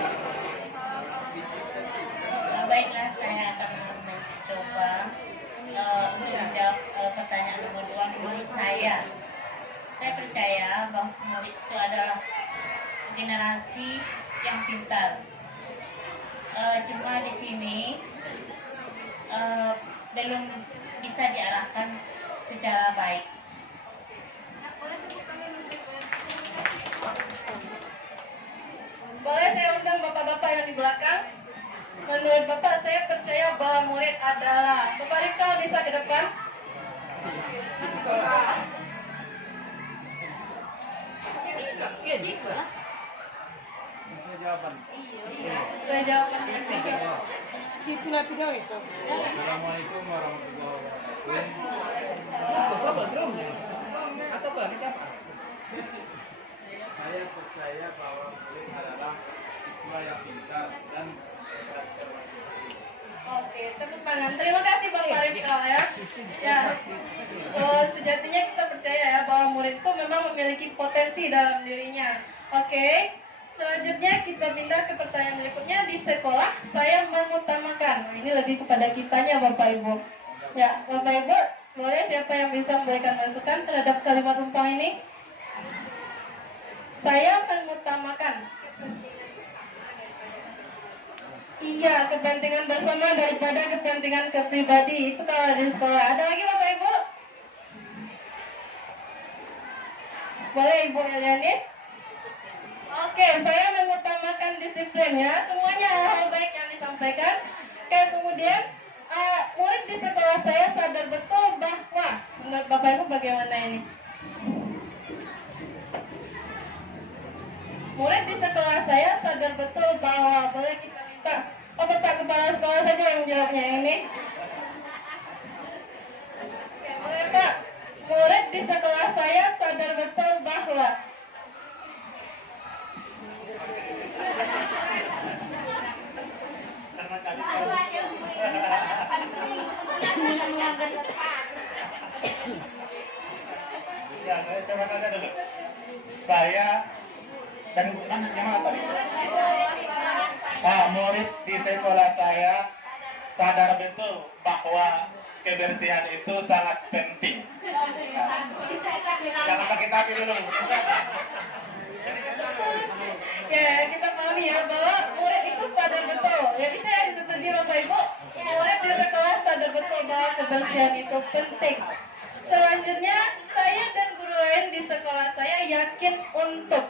Baiklah, saya akan mencoba menjawab pertanyaan nomor 2 menurut saya. Saya percaya bahwa murid itu adalah generasi yang pintar. Cuma di sini belum bisa diarahkan secara baik. Boleh saya undang bapak-bapak yang di belakang? Menurut bapak, saya percaya bahwa murid adalah. Bapak Rifkal bisa ke depan? Saya jawaban. Situ lah pindah so. Assalamualaikum warahmatullahi wabarakatuh. Atau sama drumnya. Atau balik apa? Saya percaya bahwa murid adalah siswa yang pintar dan belajar masing-masing. Oke, tepuk tangan. Terima kasih Bapak Rifkal ya. Ya, sejatinya kita percaya ya bahwa murid itu memang memiliki potensi dalam dirinya. Oke, selanjutnya kita pindah ke pertanyaan berikutnya. Di sekolah saya mengutamakan. Ini lebih kepada kitanya Bapak Ibu. Ya, Bapak Ibu, boleh siapa yang bisa memberikan masukan terhadap kalimat rumpang ini? Saya mengutamakan. Iya, kepentingan bersama daripada kepentingan kepribadi. Itu kalau di sekolah. Ada lagi Bapak Ibu? Boleh Ibu Elianis? Oke, saya mengutamakan disiplin ya. Semuanya hal baik yang disampaikan. Oke, kemudian murid di sekolah saya sadar betul bahwa menurut Bapak Ibu bagaimana ini? Murid di sekolah saya sadar betul bahwa boleh kita minta Pak Kepala Sekolah saja yang menjawabnya yang ini. Oke, boleh Pak. Murid di sekolah saya sadar betul bahwa Ya, saya coba tanya dulu. Saya dan bukan yang mana tadi? Pak, murid di sekolah saya sadar betul bahwa kebersihan itu sangat penting. Jangan pakai tapi dulu. ya kita pahami ya bahwa murid itu sadar betul. Ya bisa ya disetujui Bapak Ibu. murid di sekolah sadar betul bahwa kebersihan itu penting. Selanjutnya, saya dan guru lain di sekolah saya yakin untuk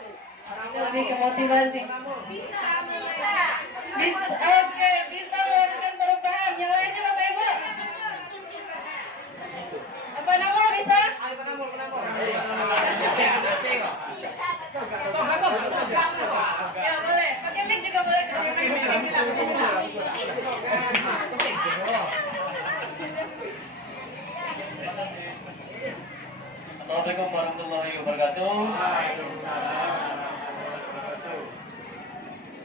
lebih ke motivasi. Bisa melakukan perubahan. Yang lainnya Bapak Ibu? Apa nama bisa? Ya boleh. Pakai mic juga boleh. Assalamualaikum warahmatullahi wabarakatuh.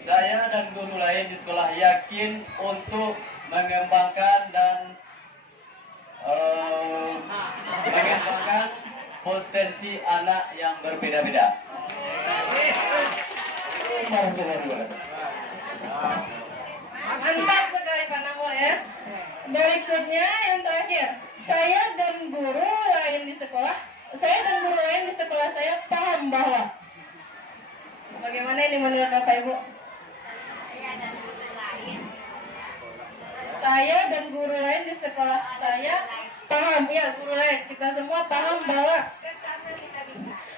Saya dan guru lain di sekolah yakin untuk mengembangkan dan mengembangkan potensi anak yang berbeda-beda. Mantap sekali Pak Namur ya. Berikutnya yang terakhir, saya dan guru lain di sekolah saya paham bahwa bagaimana ini menurut Bapak Ibu? Saya dan guru lain di sekolah saya paham, ya guru lain kita semua paham bahwa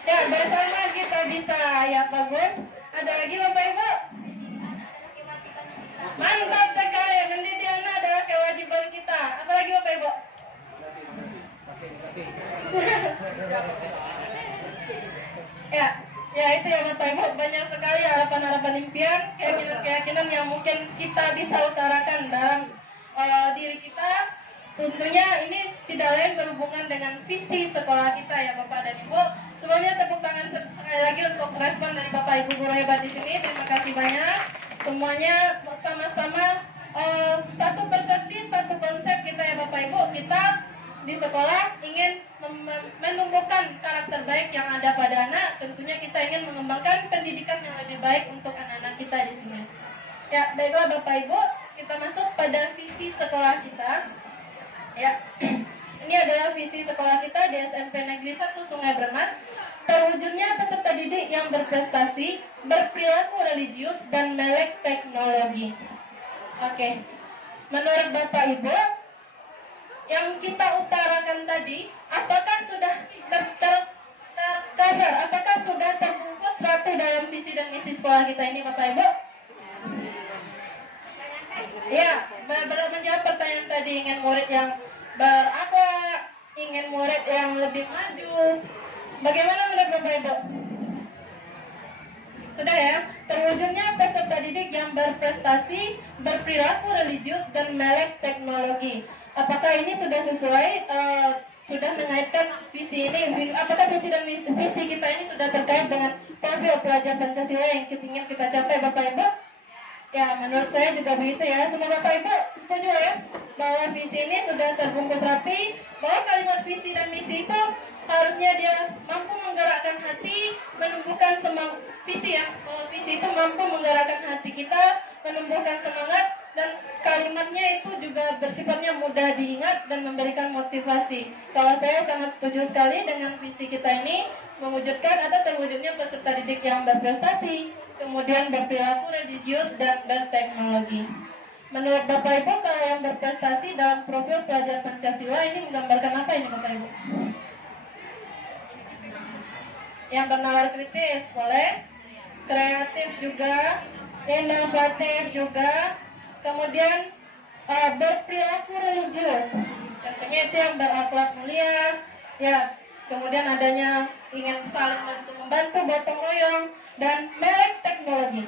ya bersama kita bisa, ya bagus. Ada lagi Bapak Ibu? Mantap sekali, mendidik anak adalah kewajiban kita. Apalagi Bapak Ibu? Ya itu ya Bapak Ibu, banyak sekali harapan-harapan impian, keyakinan-keyakinan yang mungkin kita bisa utarakan dalam diri kita. Tentunya ini tidak lain berhubungan dengan visi sekolah kita ya Bapak dan Ibu. Sebelumnya tepuk tangan sekali lagi untuk respon dari Bapak Ibu guru hebat di sini. Terima kasih banyak. Semuanya sama-sama satu persepsi, satu konsep kita ya Bapak Ibu. Kita di sekolah ingin menumbuhkan karakter baik yang ada pada anak. Tentunya kita ingin mengembangkan pendidikan yang lebih baik untuk anak-anak kita di sini. Ya, baiklah Bapak Ibu, kita masuk pada visi sekolah kita. Ya, ini adalah visi sekolah kita di SMP Negeri 1 Sungai Bermas. Terwujudnya peserta didik yang berprestasi, berperilaku religius, dan melek teknologi. Oke, menurut Bapak Ibu, yang kita utarakan tadi, apakah sudah tercover, apakah sudah terbungkus rapi dalam visi dan misi sekolah kita ini Bapak Ibu? Ya, menjawab pertanyaan tadi, ingin murid yang berakhlak, ingin murid yang lebih maju. Bagaimana menurut Bapak Ibu? Sudah ya, terwujudnya peserta didik yang berprestasi, berperilaku religius, dan melek teknologi. Apakah ini sudah sesuai, sudah mengaitkan visi ini? Apakah visi dan visi kita ini sudah terkait dengan profil pelajar Pancasila yang ingin kita capai Bapak Ibu? Ya, menurut saya juga begitu ya. Semua Bapak Ibu setuju ya bahwa visi ini sudah terbungkus rapi, bahwa kalimat visi dan misi itu harusnya dia mampu menggerakkan hati, menumbuhkan semangat. Visi ya, visi itu mampu menggerakkan hati kita, menumbuhkan semangat, dan kalimatnya itu juga bersifatnya mudah diingat dan memberikan motivasi. Kalau saya sangat setuju sekali dengan visi kita ini, mewujudkan atau terwujudnya peserta didik yang berprestasi, kemudian berperilaku religius dan berteknologi. Menurut Bapak Ibu, kalau yang berprestasi dalam profil pelajar Pancasila ini menggambarkan apa ini Bapak Ibu? Yang bernalar kritis, boleh? Kreatif juga, inovatif juga, kemudian berperilaku religius. Contohnya itu yang berakhlak mulia, ya. Kemudian adanya ingin saling membantu, gotong royong, dan melek teknologi.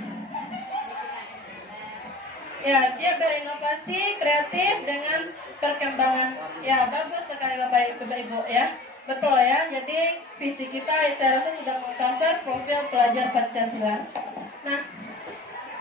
Ya, dia berinovasi, kreatif dengan perkembangan. Ya, bagus sekali Bapak Ibu ya. Betul ya. Jadi visi kita saya rasa sudah mengcover profil pelajar Pancasila. Nah,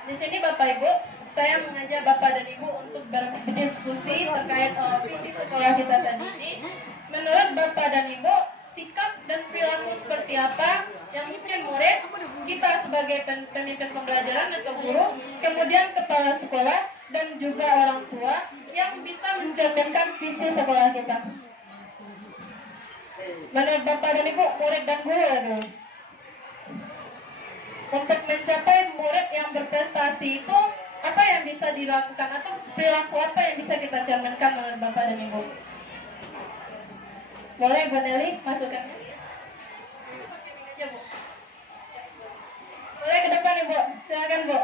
di sini Bapak Ibu, saya mengajak Bapak dan Ibu untuk berdiskusi terkait visi sekolah kita tadi ini. Menurut Bapak dan Ibu, sikap dan perilaku seperti apa yang mungkin murid, kita sebagai pemimpin pembelajaran atau guru, kemudian kepala sekolah dan juga orang tua yang bisa mencerminkan visi sekolah kita. Menurut Bapak dan Ibu, murid dan guru adalah untuk mencapai murid yang berprestasi itu apa yang bisa dilakukan atau perilaku apa yang bisa kita cerminkan menurut Bapak dan Ibu? Boleh Bu Nelly masukkan? Ya, Bu. Boleh ke depan Ibu, silakan Bu.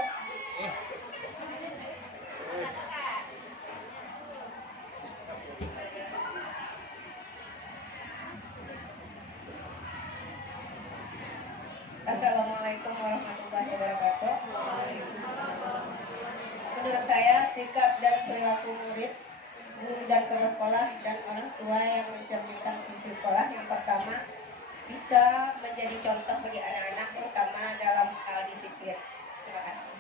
Assalamualaikum warahmatullahi wabarakatuh. Menurut saya, sikap dan perilaku murid, guru dan kepala sekolah dan orang tua yang mencerminkan visi sekolah yang pertama bisa menjadi contoh bagi anak-anak terutama dalam hal disiplin. Terima kasih.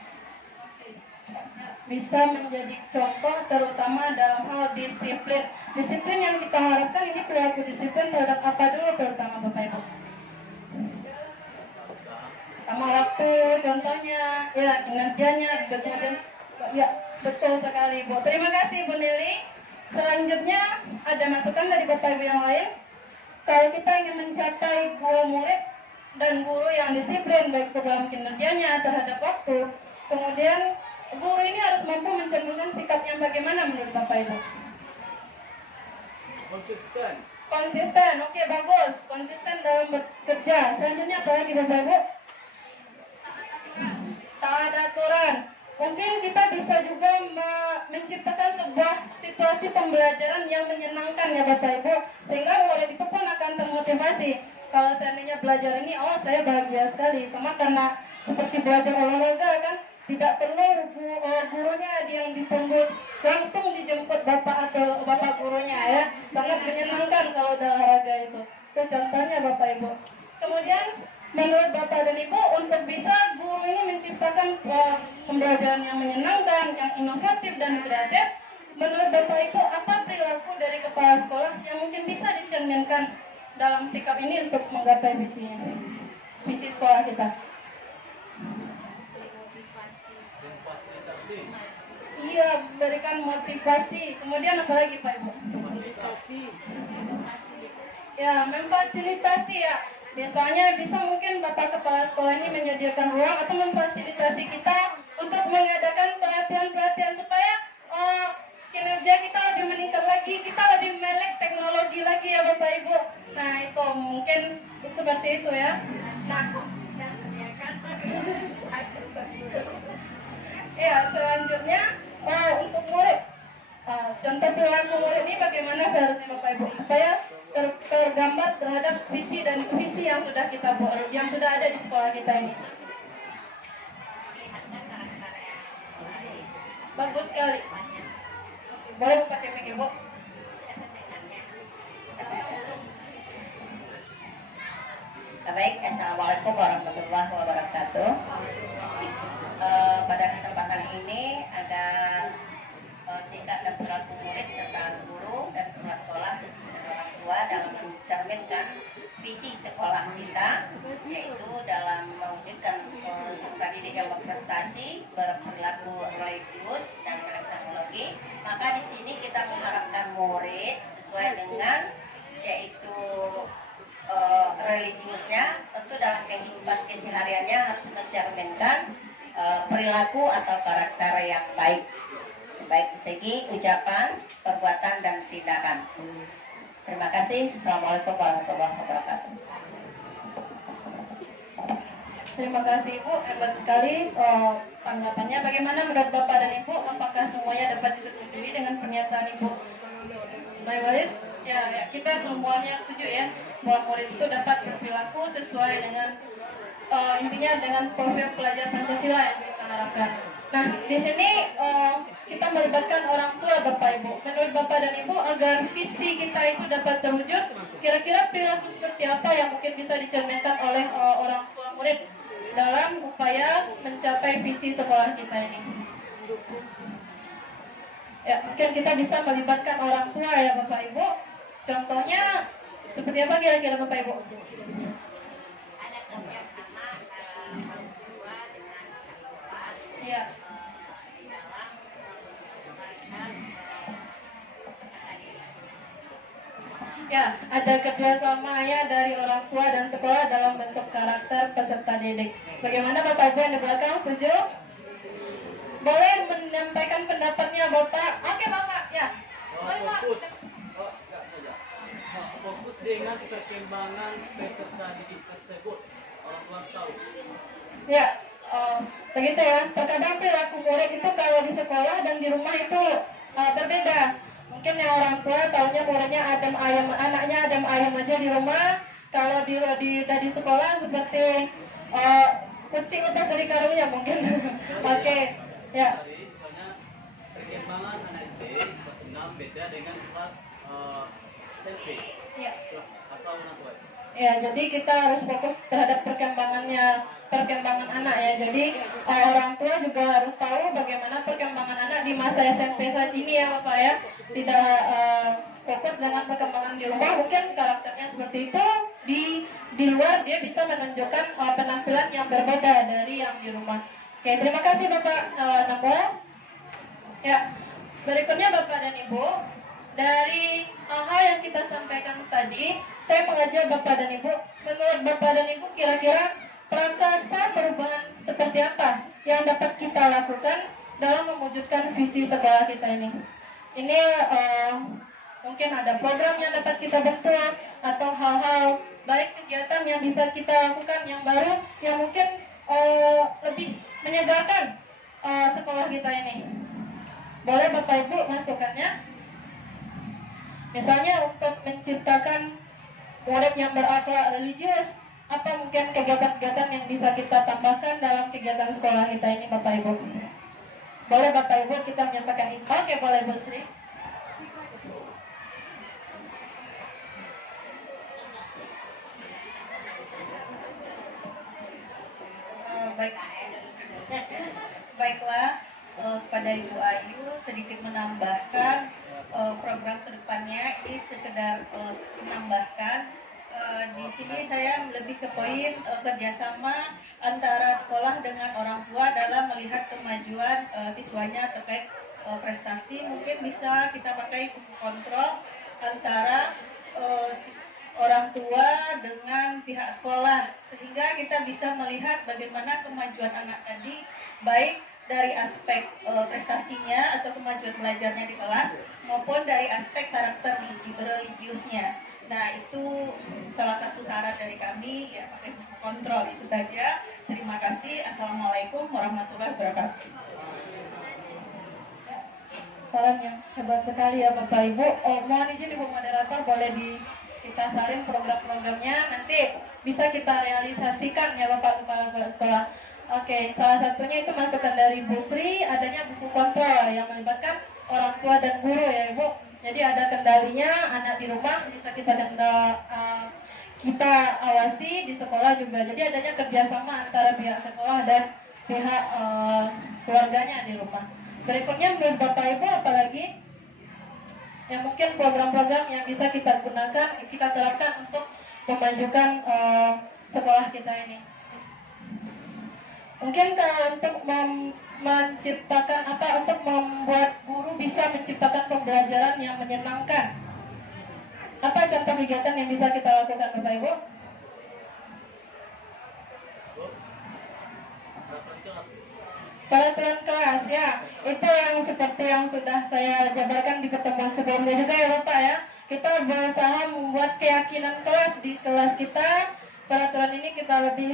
Bisa menjadi contoh terutama dalam hal disiplin. Disiplin yang kita harapkan ini perilaku disiplin terhadap apa dulu terutama Bapak Ibu? Sama waktu contohnya, ya kinerjanya, kemudian ya betul sekali Bu. Terima kasih Bu Nelly. Selanjutnya ada masukan dari Bapak Ibu yang lain. Kalau kita ingin mencapai guru murid dan guru yang disiplin baik dalam kinerjanya terhadap waktu, kemudian guru ini harus mampu mencerminkan sikapnya bagaimana menurut Bapak Ibu? Konsisten. Konsisten, oke bagus. Konsisten dalam bekerja. Selanjutnya apa lagi Bapak Ibu? Taat aturan. Mungkin kita bisa juga menciptakan sebuah situasi pembelajaran yang menyenangkan ya Bapak Ibu, sehingga murid itu pun akan termotivasi. Kalau seandainya belajar ini, oh saya bahagia sekali, sama karena seperti belajar olahraga kan, tidak perlu gurunya yang ditunggu, langsung dijemput bapak atau bapak gurunya ya, sangat menyenangkan kalau udah olahraga itu. Itu contohnya Bapak Ibu. Kemudian menurut Bapak dan Ibu, untuk bisa guru ini menciptakan pembelajaran yang menyenangkan, yang inovatif dan kreatif, menurut Bapak Ibu apa perilaku dari kepala sekolah yang mungkin bisa dicerminkan dalam sikap ini untuk menggapai visi sekolah kita? Iya, memberikan motivasi. Kemudian apa lagi Pak Ibu? Fasilitasi. Ya, memfasilitasi ya. Misalnya bisa mungkin Bapak Kepala Sekolah ini menyediakan ruang atau memfasilitasi kita untuk mengadakan pelatihan-pelatihan supaya kinerja kita lebih meningkat lagi, kita lebih melek teknologi lagi ya Bapak Ibu. Nah itu mungkin seperti itu ya. Nah, ya selanjutnya untuk murid. Contoh perilaku murid ini bagaimana seharusnya Bapak Ibu supaya tergambar terhadap visi dan visi yang sudah kita buat, yang sudah ada di sekolah kita ini. Bagus sekali. Boleh pakai mic Ibu. Baik, Assalamualaikum warahmatullahi wabarakatuh. Pada kesempatan ini agar sikap dan perilaku murid serta guru dan kepala sekolah dan orang tua dalam mencerminkan visi sekolah kita, yaitu dalam mewujudkan pendidik yang berprestasi, berperilaku religius dan melek teknologi. Maka di sini kita mengharapkan murid sesuai dengan yaitu religiusnya, tentu dalam kehidupan kesehariannya harus mencerminkan perilaku atau karakter yang baik di segi ucapan, perbuatan, dan tindakan. Terima kasih. Assalamualaikum warahmatullahi wabarakatuh. Terima kasih Ibu, hebat sekali tanggapannya. Bagaimana menurut Bapak dan Ibu? Apakah semuanya dapat disetujui dengan pernyataan Ibu Baik Walis? Ya, kita semuanya setuju ya bahwa murid itu dapat berperilaku sesuai dengan intinya dengan profil pelajar Pancasila yang kita harapkan. Nah, di sini kita melibatkan orang tua Bapak Ibu. Menurut Bapak dan Ibu, agar visi kita itu dapat terwujud, kira-kira perilaku seperti apa yang mungkin bisa dicerminkan oleh orang tua murid dalam upaya mencapai visi sekolah kita ini? Ya, mungkin kita bisa melibatkan orang tua ya Bapak Ibu. Contohnya seperti apa kira-kira Bapak Ibu? Ada kerjasama antara orang tua dengan sekolah. Iya. Ya, ada kerjasama ya dari orang tua dan sekolah dalam bentuk karakter peserta didik. Bagaimana Bapak Ibu yang di belakang, setuju? Boleh menyampaikan pendapatnya Bapak. Oke Bapak, ya. Boleh Pak. Fokus dengan perkembangan peserta didik tersebut. Orang tua tahu. Ya, begitu ya. Terkadang perilaku murid itu kalau di sekolah dan di rumah itu berbeda. Mungkin yang orang tua tahunya muridnya adem ayem, anaknya adem ayem aja di rumah. Kalau di sekolah seperti kucing lepas dari karungnya mungkin. Oke, ya. Misalnya perkembangan anak SD kelas 6 beda dengan kelas SMP. Ya. Asal orang tua. Ya, jadi kita harus fokus terhadap perkembangan anak ya. Jadi orang tua juga harus tahu bagaimana perkembangan anak di masa SMP saat ini ya Bapak ya. Tidak fokus dengan perkembangan di rumah, mungkin karakternya seperti itu, di luar dia bisa menunjukkan penampilan yang berbeda dari yang di rumah. Oke, terima kasih Bapak Namo. Ya, berikutnya Bapak dan Ibu, dari hal yang kita sampaikan tadi, saya mengajak Bapak dan Ibu, menurut Bapak dan Ibu kira-kira prakasa perubahan seperti apa yang dapat kita lakukan dalam mewujudkan visi sekolah kita ini. Ini mungkin ada program yang dapat kita bentuk atau hal-hal baik kegiatan yang bisa kita lakukan yang baru yang mungkin lebih menyegarkan sekolah kita ini. Boleh Bapak Ibu masukkannya? Misalnya untuk menciptakan murid yang berakhlak religius, apa mungkin kegiatan-kegiatan yang bisa kita tambahkan dalam kegiatan sekolah kita ini Bapak Ibu? Boleh Bapak Ibu kita menyampaikan itu? Oke, boleh Bu Sri. Baiklah, pada Ibu Ayu sedikit menambahkan program kedepannya ini sekedar menambahkan. Di sini saya lebih ke poin kerjasama antara sekolah dengan orang tua dalam melihat kemajuan siswanya terkait prestasi. Mungkin bisa kita pakai kontrol antara orang tua dengan pihak sekolah, sehingga kita bisa melihat bagaimana kemajuan anak tadi, baik dari aspek prestasinya atau kemajuan belajarnya di kelas maupun dari aspek karakter religiusnya. Nah, itu salah satu syarat dari kami, ya pakai kontrol. Itu saja. Terima kasih. Assalamualaikum warahmatullahi wabarakatuh. Salam yang hebat sekali ya Bapak Ibu. Mohon izin Ibu Moderator, boleh kita salin program-programnya, nanti bisa kita realisasikan ya Bapak Kepala Sekolah. Oke, salah satunya itu masukan dari Bu Sri, adanya buku kontrol yang melibatkan orang tua dan guru ya Ibu. Jadi ada kendalinya, anak di rumah bisa kita awasi di sekolah juga. Jadi adanya kerjasama antara pihak sekolah dan pihak keluarganya di rumah. Berikutnya menurut Bapak Ibu apalagi yang mungkin program-program yang bisa kita gunakan, kita terapkan untuk memajukan sekolah kita ini. Mungkin untuk menciptakan untuk membuat guru bisa menciptakan pembelajaran yang menyenangkan. Apa contoh kegiatan yang bisa kita lakukan Bapak Ibu? Peraturan kelas ya, itu yang seperti yang sudah saya jabarkan di pertemuan sebelumnya juga ya Bapak ya. Kita berusaha membuat keyakinan kelas di kelas kita. Peraturan ini kita lebih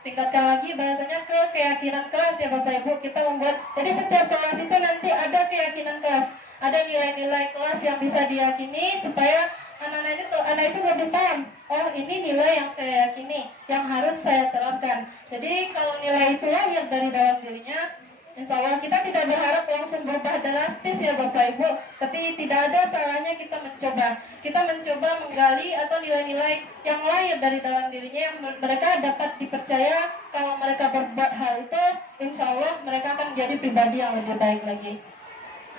tingkatkan lagi bahasanya ke keyakinan kelas ya Bapak Ibu. Kita membuat, jadi setiap kelas itu nanti ada keyakinan kelas, ada nilai-nilai kelas yang bisa diyakini supaya anak itu lebih paham, oh ini nilai yang saya yakini, yang harus saya terapkan. Jadi kalau nilai itu lahir dari dalam dirinya, insya Allah kita tidak berharap langsung berubah drastis ya Bapak Ibu, tapi tidak ada salahnya kita mencoba menggali atau nilai-nilai yang lahir dari dalam dirinya yang mereka dapat dipercaya. Kalau mereka berbuat hal itu, insya Allah mereka akan menjadi pribadi yang lebih baik lagi.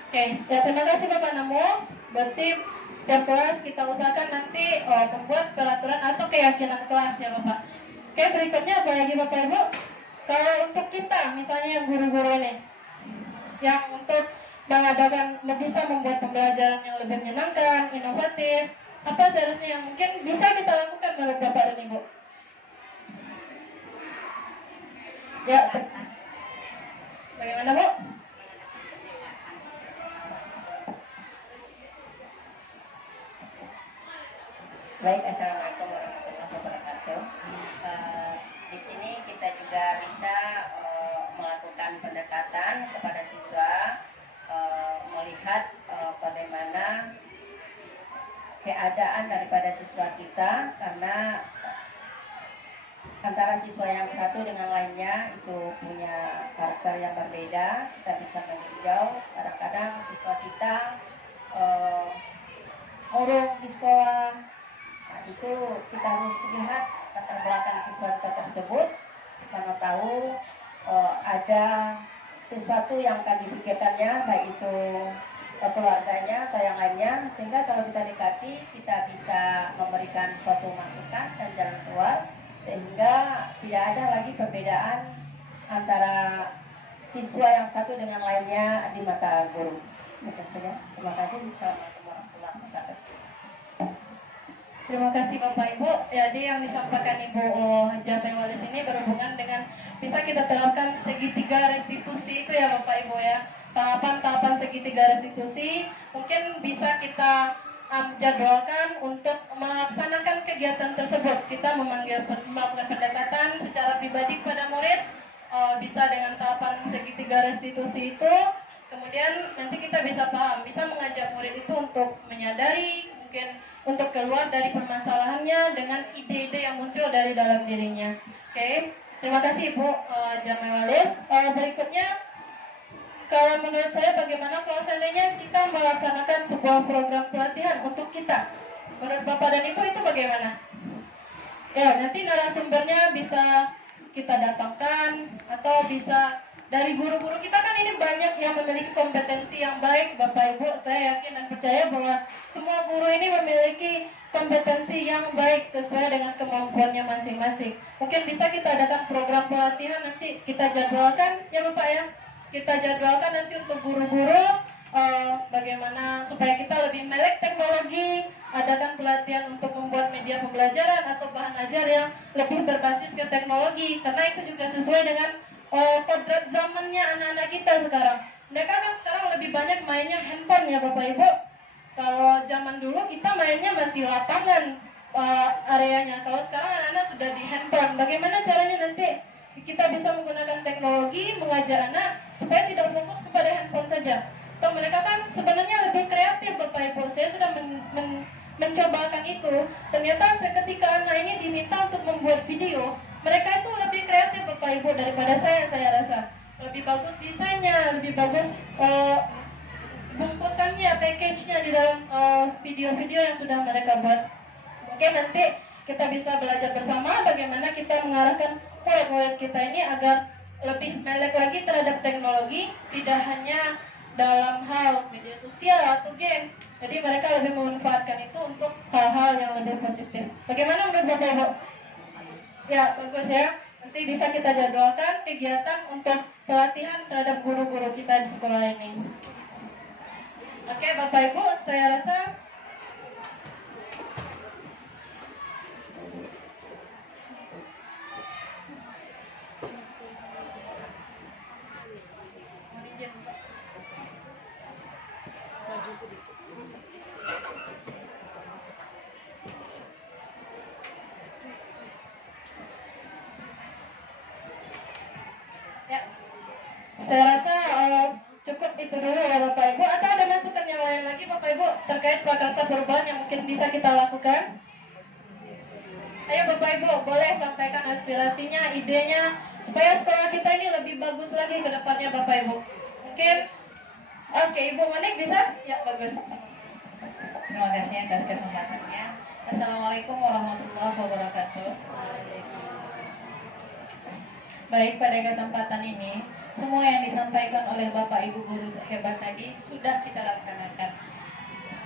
Oke, ya terima kasih Bapak Namo. Berarti tiap kelas kita usahakan nanti membuat peraturan atau keyakinan kelas ya Bapak. Oke, berikutnya apa lagi Bapak Ibu? Kalau untuk kita, misalnya yang guru-guru ini, yang untuk mengadakan, bisa membuat pembelajaran yang lebih menyenangkan, inovatif, apa seharusnya yang mungkin bisa kita lakukan menurut Bapak dan Ibu? Ya, bagaimana Bu? Baik, assalamualaikum warahmatullahi wabarakatuh. Di sini kita juga bisa melakukan pendekatan kepada siswa, melihat bagaimana keadaan daripada siswa kita, karena antara siswa yang satu dengan lainnya itu punya karakter yang berbeda. Kita bisa meninjau kadang-kadang siswa kita urung di sekolah. Nah, itu kita harus lihat latar belakang siswa kita tersebut, karena tahu ada sesuatu yang akan dipikirkannya, baik itu keluarganya atau yang lainnya, sehingga kalau kita dekati kita bisa memberikan suatu masukan dan jalan keluar, sehingga tidak ada lagi perbedaan antara siswa yang satu dengan lainnya di mata guru. Itu saja. Terima kasih. Assalamualaikum warahmatullahi wabarakatuh. Terima kasih Bapak Ibu. Jadi yang disampaikan Ibu Jamil Walis ini berhubungan dengan bisa kita terapkan segitiga restitusi itu ya Bapak Ibu ya. Tahapan-tahapan segitiga restitusi mungkin bisa kita jadwalkan untuk melaksanakan kegiatan tersebut. Kita melakukan pendekatan secara pribadi pada murid, bisa dengan tahapan segitiga restitusi itu. Kemudian nanti kita bisa paham, bisa mengajak murid itu untuk menyadari, mungkin untuk keluar dari permasalahannya dengan ide-ide yang muncul dari dalam dirinya. Oke, terima kasih Ibu Jamil Walis. Berikutnya, kalau menurut saya bagaimana kalau seandainya kita melaksanakan sebuah program pelatihan untuk kita? Menurut Bapak dan Ibu itu bagaimana? Ya, nanti narasumbernya bisa kita datangkan atau bisa dari guru-guru kita, kan ini banyak yang memiliki kompetensi yang baik Bapak Ibu. Saya yakin dan percaya bahwa semua guru ini memiliki kompetensi yang baik sesuai dengan kemampuannya masing-masing. Mungkin bisa kita adakan program pelatihan, nanti kita jadwalkan ya Bapak ya. Kita jadwalkan nanti untuk guru-guru bagaimana supaya kita lebih melek teknologi, adakan pelatihan untuk membuat media pembelajaran atau bahan ajar yang lebih berbasis ke teknologi, karena itu juga sesuai dengan kodrat zamannya anak-anak kita sekarang. Mereka kan sekarang lebih banyak mainnya handphone ya Bapak Ibu. Kalau zaman dulu kita mainnya masih lapangan areanya. Kalau sekarang anak-anak sudah di handphone. Bagaimana caranya nanti kita bisa menggunakan teknologi mengajak anak supaya tidak fokus kepada handphone saja? Atau mereka kan sebenarnya lebih kreatif Bapak Ibu. Saya sudah mencobakan itu. Ternyata seketika anak ini diminta untuk membuat video, mereka itu lebih kreatif Bapak Ibu daripada saya rasa. Lebih bagus desainnya, lebih bagus bungkusannya, package-nya di dalam video-video yang sudah mereka buat. Mungkin nanti kita bisa belajar bersama bagaimana kita mengarahkan murid-murid kita ini agar lebih melek lagi terhadap teknologi, tidak hanya dalam hal media sosial atau games. Jadi mereka lebih memanfaatkan itu untuk hal-hal yang lebih positif. Bagaimana menurut Bapak Ibu? Ya, bagus ya. Nanti bisa kita jadwalkan kegiatan untuk pelatihan terhadap guru-guru kita di sekolah ini. Oke, Bapak Ibu, saya rasa maju sedikit. Ya, saya rasa cukup itu dulu ya Bapak Ibu. Atau ada masukan yang lain lagi Bapak Ibu terkait prakarsa perubahan yang mungkin bisa kita lakukan? Ayo Bapak Ibu, boleh sampaikan aspirasinya, idenya, supaya sekolah kita ini lebih bagus lagi ke depannya Bapak Ibu. Mungkin, oke, Ibu Monik bisa? Ya, bagus. Terima kasih atas kesempatannya. Assalamualaikum warahmatullahi wabarakatuh. Baik, pada kesempatan ini, semua yang disampaikan oleh Bapak Ibu guru hebat tadi sudah kita laksanakan.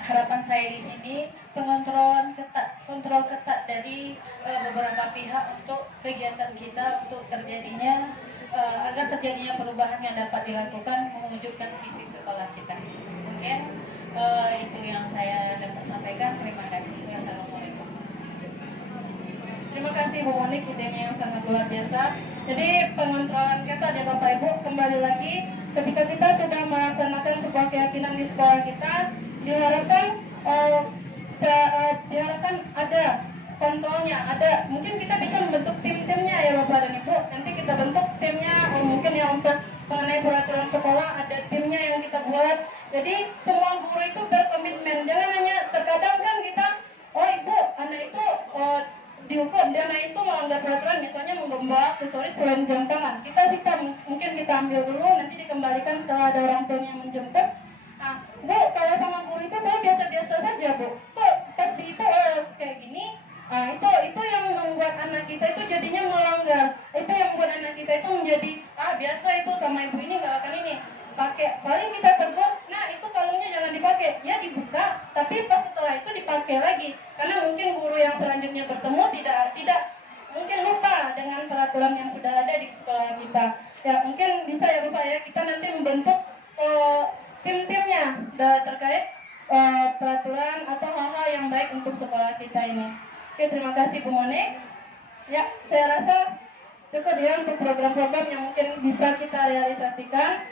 Harapan saya di sini kontrol ketat dari beberapa pihak untuk kegiatan kita, untuk terjadinya agar terjadinya perubahan yang dapat dilakukan mewujudkan visi sekolah kita. Mungkin itu yang saya dapat sampaikan. Terima kasih. Wassalamualaikum. Terima kasih Bu Monik, idenya yang sangat luar biasa. Jadi pengontrolan ketat ya Bapak Ibu, kembali lagi ketika kita sudah melaksanakan sebuah keyakinan di sekolah kita, diharapkan diharapkan ada kontrolnya, ada mungkin kita bisa membentuk tim-timnya ya Bapak dan Ibu. Nanti kita bentuk timnya, mungkin yang untuk mengenai peraturan sekolah ada timnya yang kita buat. Jadi semua guru itu berkomitmen. Jangan hanya terkadang kan kita, oh Ibu, anak itu dihukum, dan anak itu melanggar peraturan, misalnya membawa aksesoris selain jam tangan. Mungkin kita ambil dulu, nanti dikembalikan setelah ada orang tuanya yang menjemput. Nah, Bu, kalau sama guru itu saya biasa-biasa saja, Bu. Kok pas di itu kayak gini? Nah, itu yang membuat anak kita itu jadinya melanggar. Itu yang membuat anak kita itu menjadi biasa itu sama ibu ini nggak akan ini pakai. Paling kita tegur, nah itu kalungnya jangan dipakai. Ya dibuka, tapi pas setelah itu dipakai lagi. Karena mungkin guru yang selanjutnya bertemu tidak mungkin lupa dengan peraturan yang sudah ada di sekolah kita. Ya mungkin bisa ya Bapak ya, kita nanti membentuk tim-timnya terkait peraturan atau hal-hal yang baik untuk sekolah kita ini. Oke, terima kasih Bu Mone. Ya, saya rasa cukup ya untuk program-program yang mungkin bisa kita realisasikan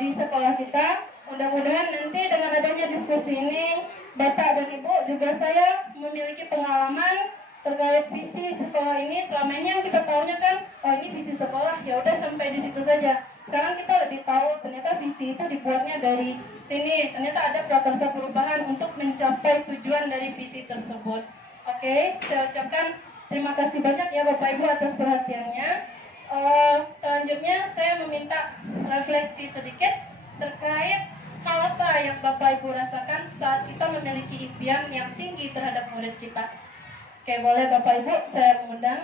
di sekolah kita. Mudah-mudahan nanti dengan adanya diskusi ini, Bapak dan Ibu juga saya memiliki pengalaman terkait visi sekolah ini. Selama ini yang kita tahunya kan, oh ini visi sekolah, ya udah sampai di situ saja. Sekarang kita lebih tahu ternyata visi itu dibuatnya dari sini. Ternyata ada prakarsa perubahan untuk mencapai tujuan dari visi tersebut. Oke, saya ucapkan terima kasih banyak ya Bapak Ibu atas perhatiannya. Selanjutnya saya meminta refleksi sedikit terkait hal apa yang Bapak Ibu rasakan saat kita memiliki impian yang tinggi terhadap murid kita. Oke, boleh Bapak Ibu, saya mengundang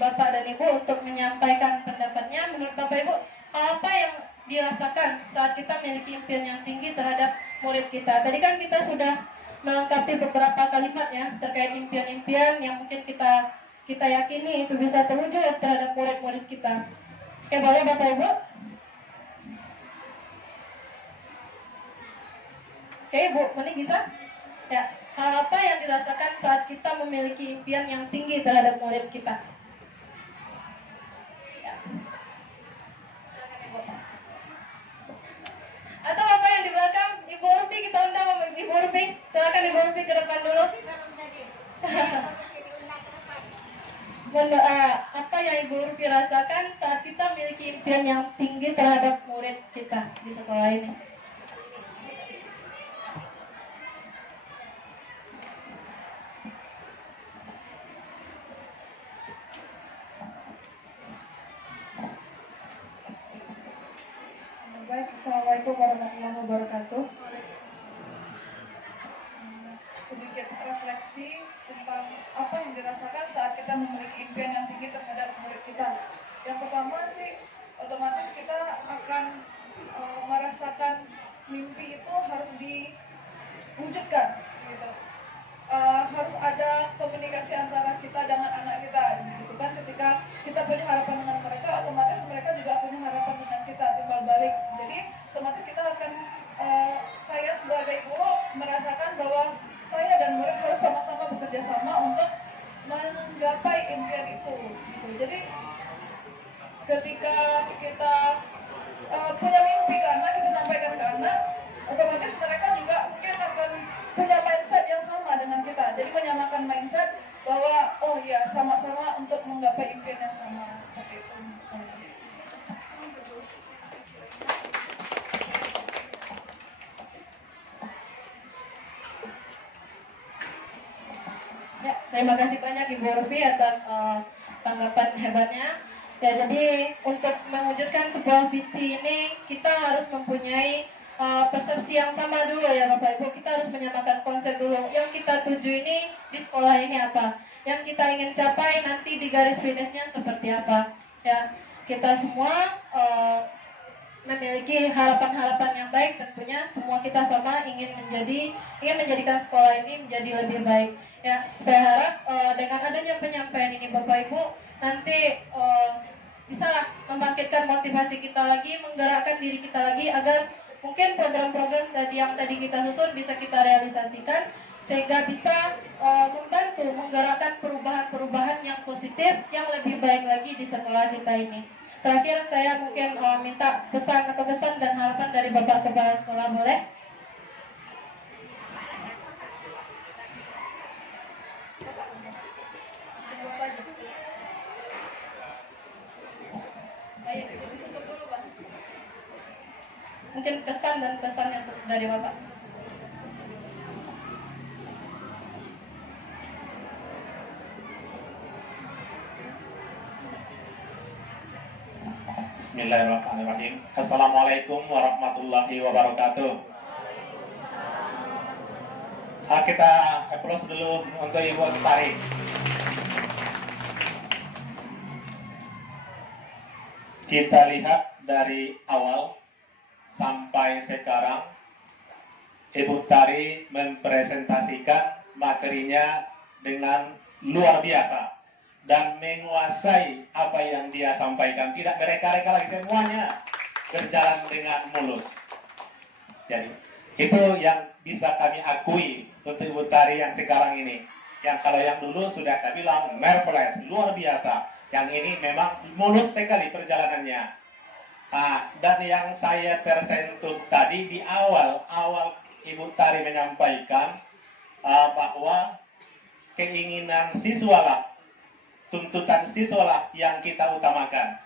Bapak dan Ibu untuk menyampaikan pendapatnya. Menurut Bapak Ibu, hal apa yang dirasakan saat kita memiliki impian yang tinggi terhadap murid kita? Tadi kan kita sudah melengkapi beberapa kalimat ya terkait impian-impian yang mungkin kita yakini itu bisa terwujud terhadap murid-murid kita. Oke, boleh Bapak Ibu? Oke, Bu, ini bisa? Ya, hal apa yang dirasakan saat kita memiliki impian yang tinggi terhadap murid kita? Ya. Atau Bapak yang di belakang, Ibu Urpi, kita undang Ibu Urpi. Silakan Ibu Urpi ke depan dulu. Apa yang Ibu Urpi rasakan saat kita memiliki impian yang tinggi terhadap murid kita di sekolah ini? Baik, Assalamualaikum warahmatullahi wabarakatuh. Sedikit refleksi tentang apa yang dirasakan saat kita memiliki impian yang tinggi terhadap murid kita. Yang pertama sih, otomatis kita akan merasakan mimpi itu harus diwujudkan, gitu. Harus ada komunikasi antara kita dengan anak kita, gitu kan. Ketika kita punya harapan dengan mereka, otomatis mereka juga punya harapan dengan kita, timbal balik. Jadi otomatis kita akan saya sebagai guru merasakan bahwa saya dan murid harus sama-sama bekerja sama untuk menggapai impian itu, gitu. Jadi ketika kita punya mimpi ke anak, kita sampaikan ke anak, otomatis mereka juga mungkin akan punya mindset yang sama dengan kita. Jadi menyamakan mindset bahwa oh iya, sama-sama untuk menggapai impian yang sama, seperti itu. Ya, terima kasih banyak Ibu Urfi atas tanggapan hebatnya. Ya, jadi untuk mewujudkan sebuah visi ini kita harus mempunyai persepsi yang sama dulu ya Bapak Ibu. Kita harus menyamakan konsep dulu. Yang kita tuju ini di sekolah ini apa? Yang kita ingin capai nanti di garis finishnya seperti apa? Ya, kita semua memiliki harapan-harapan yang baik. Tentunya semua kita sama ingin menjadikan sekolah ini menjadi lebih baik. Ya, saya harap dengan adanya penyampaian ini Bapak Ibu nanti bisa membangkitkan motivasi kita lagi, menggerakkan diri kita lagi agar mungkin program-program yang tadi kita susun bisa kita realisasikan sehingga bisa membantu menggerakkan perubahan-perubahan yang positif yang lebih baik lagi di sekolah kita ini. Terakhir saya mungkin minta pesan dan harapan dari Bapak Kepala Sekolah, boleh? Mungkin kesan dan pesannya dari Bapak. Bismillahirrahmanirrahim. Assalamualaikum warahmatullahi wabarakatuh. Kita applause dulu untuk Ibu Tari. Kita lihat dari awal sampai sekarang, Ibu Tari mempresentasikan materinya dengan luar biasa dan menguasai apa yang dia sampaikan. Tidak mereka-reka lagi, semuanya berjalan dengan mulus. Jadi itu yang bisa kami akui untuk Ibu Tari yang sekarang ini. Yang kalau yang dulu sudah saya bilang marvelous, luar biasa. Yang ini memang mulus sekali perjalanannya. Dan yang saya tersentuh tadi di awal Ibu Tari menyampaikan bahwa keinginan siswa lah, tuntutan siswa lah yang kita utamakan.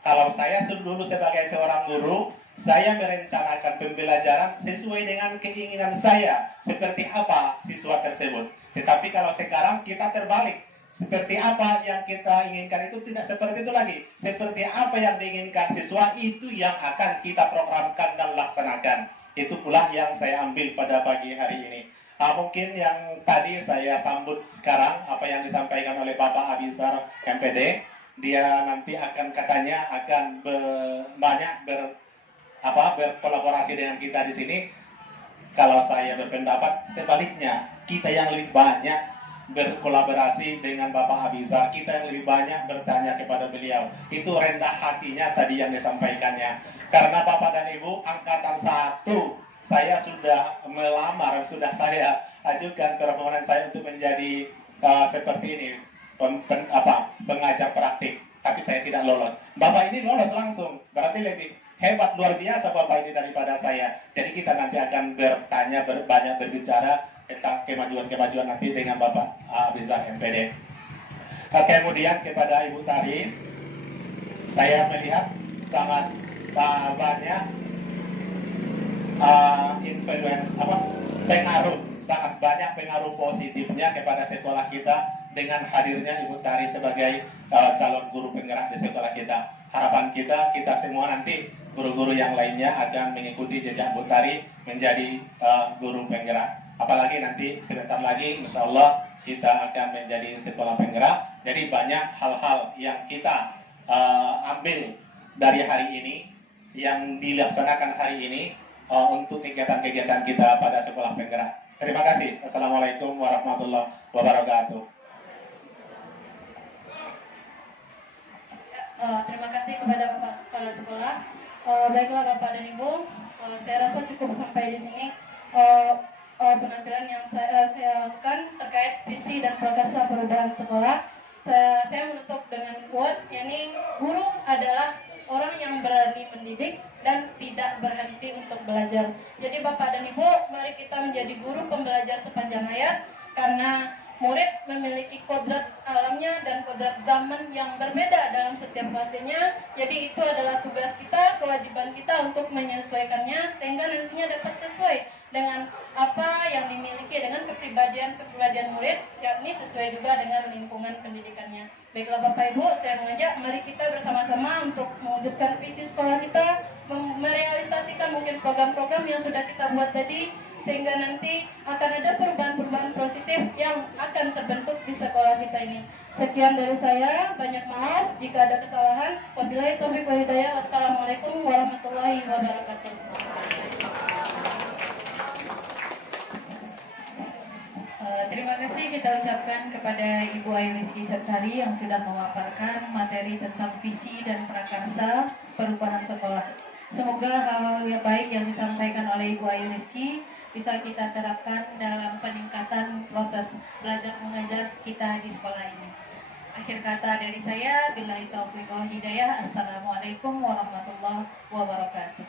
Kalau saya dulu sebagai seorang guru, saya merencanakan pembelajaran sesuai dengan keinginan saya, seperti apa siswa tersebut. Tetapi kalau sekarang kita terbalik, seperti apa yang kita inginkan itu tidak seperti itu lagi. Seperti apa yang diinginkan siswa itu yang akan kita programkan dan laksanakan. Itu pula yang saya ambil pada pagi hari ini. Mungkin yang tadi saya sambut sekarang apa yang disampaikan oleh Bapak Abisar MPD, dia nanti akan katanya akan banyak berkolaborasi dengan kita di sini. Kalau saya berpendapat sebaliknya, kita yang lebih banyak berkolaborasi dengan Bapak Abizar, kita yang lebih banyak bertanya kepada beliau. Itu rendah hatinya tadi yang disampaikannya. Karena Bapak dan Ibu angkatan 1, saya sudah melamar, sudah saya ajukan permohonan saya untuk menjadi seperti ini, pengajar praktik. Tapi saya tidak lolos. Bapak ini lolos langsung, berarti lebih hebat, luar biasa Bapak ini daripada saya. Jadi kita nanti akan bertanya, banyak berbicara tentang kemajuan-kemajuan nanti dengan Bapak Abizar MPD. Kemudian kepada Ibu Tari, saya melihat sangat banyak pengaruh, sangat banyak pengaruh positifnya kepada sekolah kita dengan hadirnya Ibu Tari sebagai calon guru penggerak di sekolah kita. Harapan kita semua nanti guru-guru yang lainnya akan mengikuti jejak Bu Tari menjadi guru penggerak. Apalagi nanti sebentar lagi insya Allah kita akan menjadi sekolah penggerak. Jadi banyak hal-hal yang kita ambil dari hari ini, yang dilaksanakan hari ini untuk kegiatan-kegiatan kita pada sekolah penggerak. Terima kasih. Assalamualaikum warahmatullahi wabarakatuh. Terima kasih kepada Bapak Kepala Sekolah. Baiklah Bapak dan Ibu, saya rasa cukup sampai di sini penampilan yang saya lakukan terkait visi dan prakarsa perubahan sekolah. Saya menutup dengan quote, yakni guru adalah orang yang berani mendidik dan tidak berhenti untuk belajar. Jadi Bapak dan Ibu, mari kita menjadi guru pembelajar sepanjang hayat, karena murid memiliki kodrat alamnya dan kodrat zaman yang berbeda dalam setiap fasenya. Jadi itu adalah tugas kita, kewajiban kita untuk menyesuaikannya sehingga nantinya dapat sesuai dengan apa yang dimiliki, dengan kepribadian murid, yakni sesuai juga dengan lingkungan pendidikannya. Baiklah Bapak Ibu, saya mengajak mari kita bersama-sama untuk mewujudkan visi sekolah kita, merealisasikan mungkin program-program yang sudah kita buat tadi, sehingga nanti akan ada perubahan-perubahan positif yang akan terbentuk di sekolah kita ini. Sekian dari saya, banyak maaf jika ada kesalahan. Wabillahi taufiq wal hidayah. Wassalamualaikum warahmatullahi wabarakatuh. Terima kasih kita ucapkan kepada Ibu Ayuniski Septari yang sudah memaparkan materi tentang visi dan prakarsa perubahan sekolah. Semoga hal-hal yang baik yang disampaikan oleh Ibu Ayuniski bisa kita terapkan dalam peningkatan proses belajar mengajar kita di sekolah ini. Akhir kata dari saya, billahi taufiq wal hidayah. Assalamualaikum warahmatullahi wabarakatuh.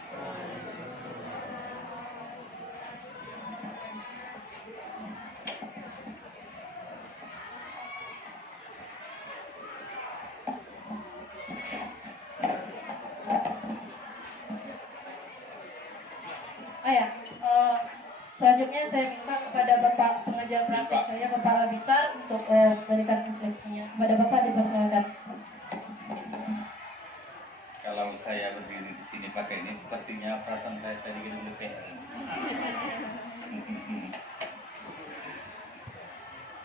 Selanjutnya saya minta kepada Bapak pengajar praktik saya, Bapak Labisar, untuk memberikan refleksinya. Kepada Bapak dipersilakan. Kalau saya berdiri di sini pakai ini, sepertinya perasaan saya sedikit LPR.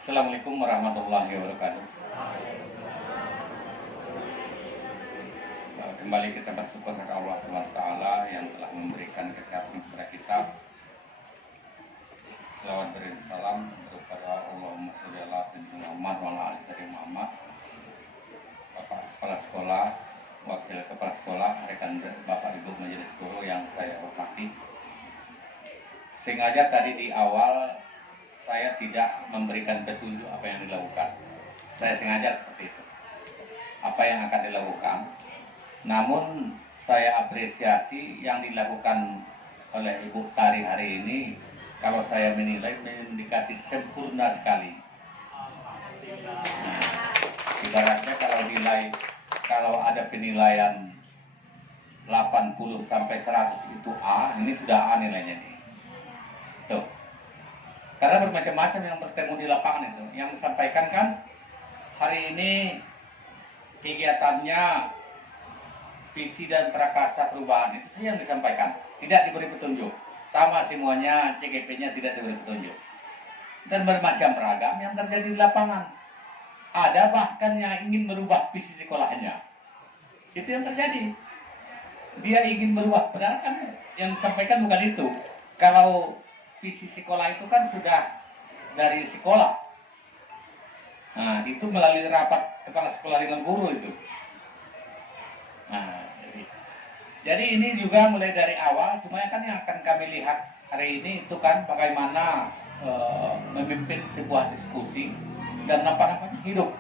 Assalamualaikum warahmatullahi wabarakatuh. Kembali kita bersyukur kepada Allah SWT yang telah memberikan kesehatan kepada kita. Selawat beri salam kepada Allahumma sholli ala sayyidina Muhammad wa ala ali sayyidina Muhammad. Bapak Kepala Sekolah, Wakil Kepala Sekolah, rekan Bapak Ibu Majelis Guru yang saya hormati. Sengaja tadi di awal saya tidak memberikan petunjuk apa yang dilakukan. Saya sengaja seperti itu. Apa yang akan dilakukan. Namun saya apresiasi yang dilakukan oleh Ibu Tari hari ini. Kalau saya menilai mendekati sempurna sekali. Nah, ibaratnya kalau ada penilaian 80 sampai 100 itu A, ini sudah A nilainya nih. Tuh. Karena bermacam-macam yang bertemu di lapangan itu. Yang disampaikan kan hari ini kegiatannya visi dan prakasa perubahan itu saja yang disampaikan. Tidak diberi petunjuk. Sama semuanya, CGP-nya tidak diberi petunjuk. Dan bermacam ragam yang terjadi di lapangan. Ada bahkan yang ingin merubah visi sekolahnya. Itu yang terjadi. Dia ingin merubah. Padahal kan yang disampaikan bukan itu. Kalau visi sekolah itu kan sudah dari sekolah. Nah, itu melalui rapat kepala sekolah dengan guru itu. Nah, jadi ini juga mulai dari awal, cuma kan yang akan kami lihat hari ini itu kan bagaimana memimpin sebuah diskusi dan nampak-nampaknya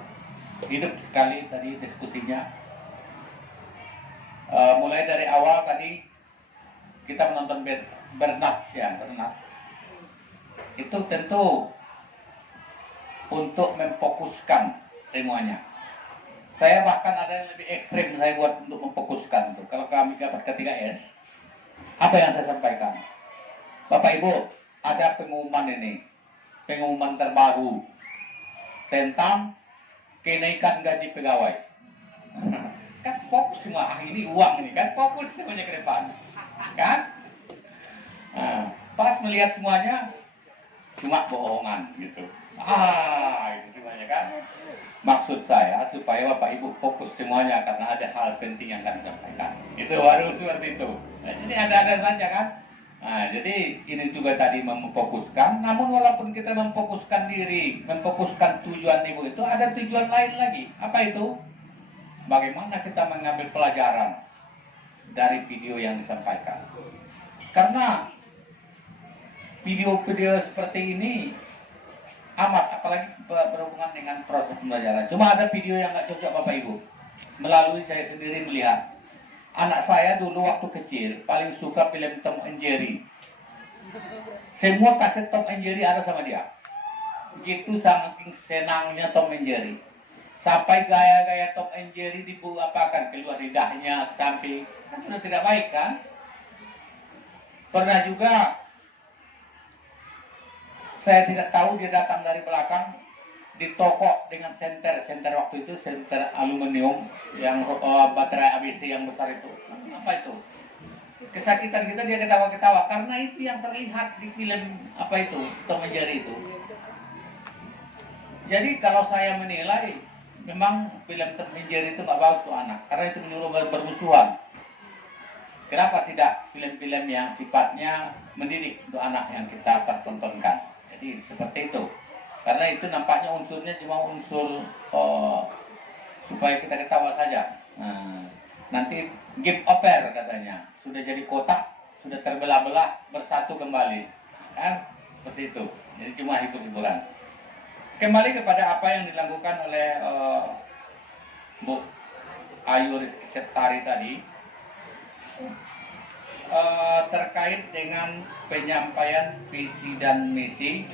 hidup sekali tadi diskusinya. Mulai dari awal tadi kita menonton Bernat. Itu tentu untuk memfokuskan semuanya. Saya bahkan ada yang lebih ekstrim saya buat untuk memfokuskan itu. Kalau kami dapat ke-3S, apa yang saya sampaikan? Bapak Ibu, ada pengumuman ini, pengumuman terbaru tentang kenaikan gaji pegawai. Kan fokus semua, ini uang ini kan fokus semuanya ke depan, kan? Nah, pas melihat semuanya cuma bohongan gitu. Itu semuanya kan. Maksud saya supaya Bapak Ibu fokus semuanya karena ada hal penting yang akan disampaikan. Itu baru seperti itu. Nah, ini ada saja kan. Nah, jadi ini juga tadi memfokuskan. Namun walaupun kita memfokuskan diri, memfokuskan tujuan Ibu itu ada tujuan lain lagi. Apa itu? Bagaimana kita mengambil pelajaran dari video yang disampaikan. Karena video-video seperti ini amat, apalagi berhubungan dengan proses pembelajaran. Cuma ada video yang nggak cocok Bapak Ibu. Melalui saya sendiri melihat. Anak saya dulu waktu kecil paling suka film Tom and Jerry. Semua kaset Tom and Jerry ada sama dia. Gitu saking senangnya Tom and Jerry. Sampai gaya-gaya Tom and Jerry apakan keluar lidahnya ke samping. Kan sudah tidak baik kan? Pernah juga saya tidak tahu dia datang dari belakang ditokok dengan senter waktu itu, senter aluminium yang baterai ABC yang besar itu. Apa itu? Kesakitan kita, dia ketawa-ketawa karena itu yang terlihat di film apa itu, Tom and Jerry itu. Jadi kalau saya menilai memang film Tom and Jerry itu nggak bagus untuk anak karena itu menyuruh bermusuhan. Kenapa tidak film-film yang sifatnya mendidik untuk anak yang kita pertontonkan? Jadi seperti itu. Karena itu nampaknya unsurnya cuma unsur supaya kita ketawa saja. Nah, nanti game over katanya. Sudah jadi kotak, sudah terbelah-belah, bersatu kembali. Kan? Seperti itu. Jadi cuma hibur-hiburan. Kembali kepada apa yang dilakukan oleh Bu Ayu Rizky Septari tadi. Terkait dengan penyampaian visi dan misi,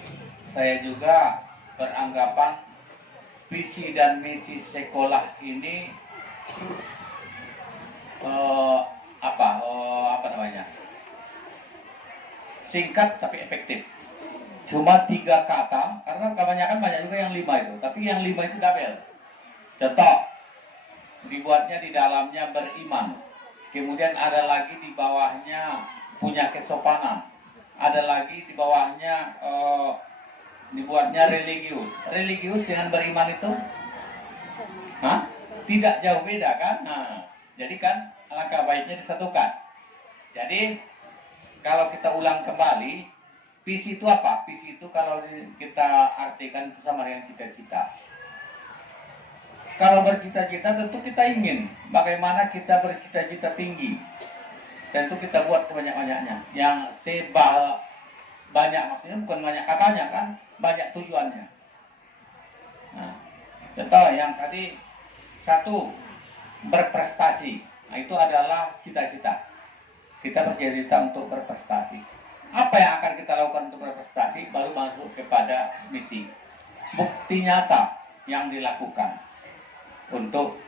saya juga beranggapan visi dan misi sekolah ini singkat tapi efektif. cuma 3 kata, karena kebanyakan banyak juga yang 5 itu, tapi yang 5 itu double. Contoh, dibuatnya di dalamnya beriman, kemudian ada lagi di bawahnya punya kesopanan, ada lagi di bawahnya dibuatnya religius. Religius dengan beriman itu tidak jauh beda kan? Nah, jadi kan alangkah baiknya disatukan. Jadi kalau kita ulang kembali, visi itu apa? Visi itu kalau kita artikan sama dengan cita-cita. Kalau bercita-cita tentu kita ingin bagaimana kita bercita-cita tinggi. Tentu kita buat sebanyak-banyaknya. Yang banyak maksudnya bukan banyak katanya kan, banyak tujuannya. Nah, contoh yang tadi 1, berprestasi. Nah, itu adalah cita-cita. Kita bercita-cita untuk berprestasi. Apa yang akan kita lakukan untuk berprestasi? Baru masuk kepada misi. Bukti nyata yang dilakukan untuk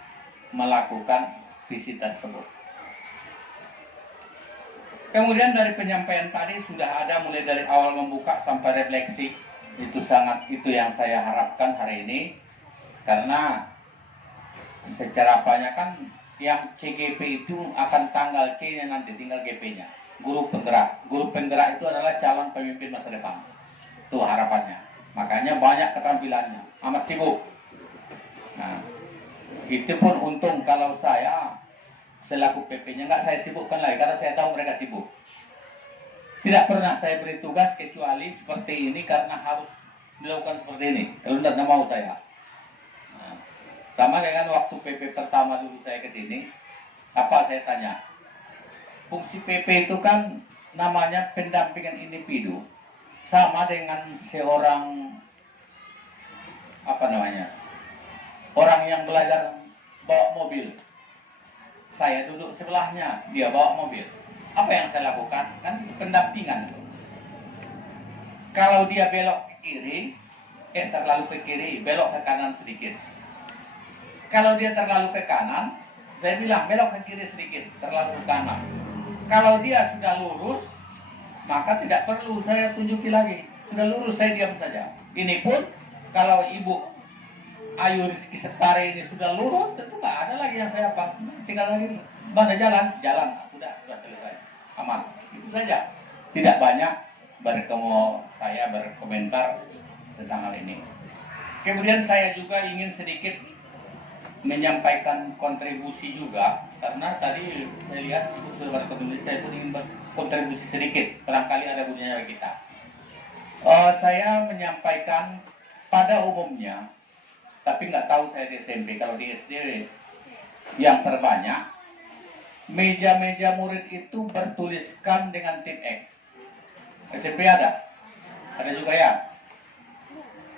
melakukan visi tersebut. Kemudian dari penyampaian tadi sudah ada mulai dari awal membuka sampai refleksi. Itu yang saya harapkan hari ini. Karena secara banyak kan yang CGP itu akan tanggal C-nya nanti, tinggal GP-nya. Guru penggerak. Guru penggerak itu adalah calon pemimpin masa depan. Itu harapannya. Makanya banyak keterampilannya. Amat sibuk. Nah, itu pun untung kalau saya selaku PP-nya nggak saya sibukkan lagi, karena saya tahu mereka sibuk. Tidak pernah saya beri tugas kecuali seperti ini karena harus dilakukan seperti ini. Kalau tidak mau saya. Nah, sama dengan waktu PP pertama dulu saya ke sini, apa saya tanya? Fungsi PP itu kan namanya pendampingan individu, sama dengan seorang orang yang belajar bawa mobil. Saya duduk sebelahnya, dia bawa mobil. Apa yang saya lakukan? Kan pendampingan. Kalau dia belok ke kiri, terlalu ke kiri, belok ke kanan sedikit. Kalau dia terlalu ke kanan, saya bilang belok ke kiri sedikit, terlalu ke kanan. Kalau dia sudah lurus, maka tidak perlu saya tunjuki lagi. Sudah lurus, saya diam saja. Ini pun kalau Ibu Ayu Rizky Setari ini sudah lurus, tentu nggak ada lagi yang saya apa. Tinggal lagi mana jalan, sudah selesai, aman. Itu saja. Tidak banyak saya berkomentar tentang hal ini. Kemudian saya juga ingin sedikit menyampaikan kontribusi juga, karena tadi saya lihat Ibu sudah berkontribusi, saya pun ingin berkontribusi sedikit, barangkali ada gunanya bagi kita. Saya menyampaikan pada umumnya, tapi nggak tahu saya di SMP, kalau di SD yang terbanyak, meja-meja murid itu bertuliskan dengan tip X. SMP ada juga ya.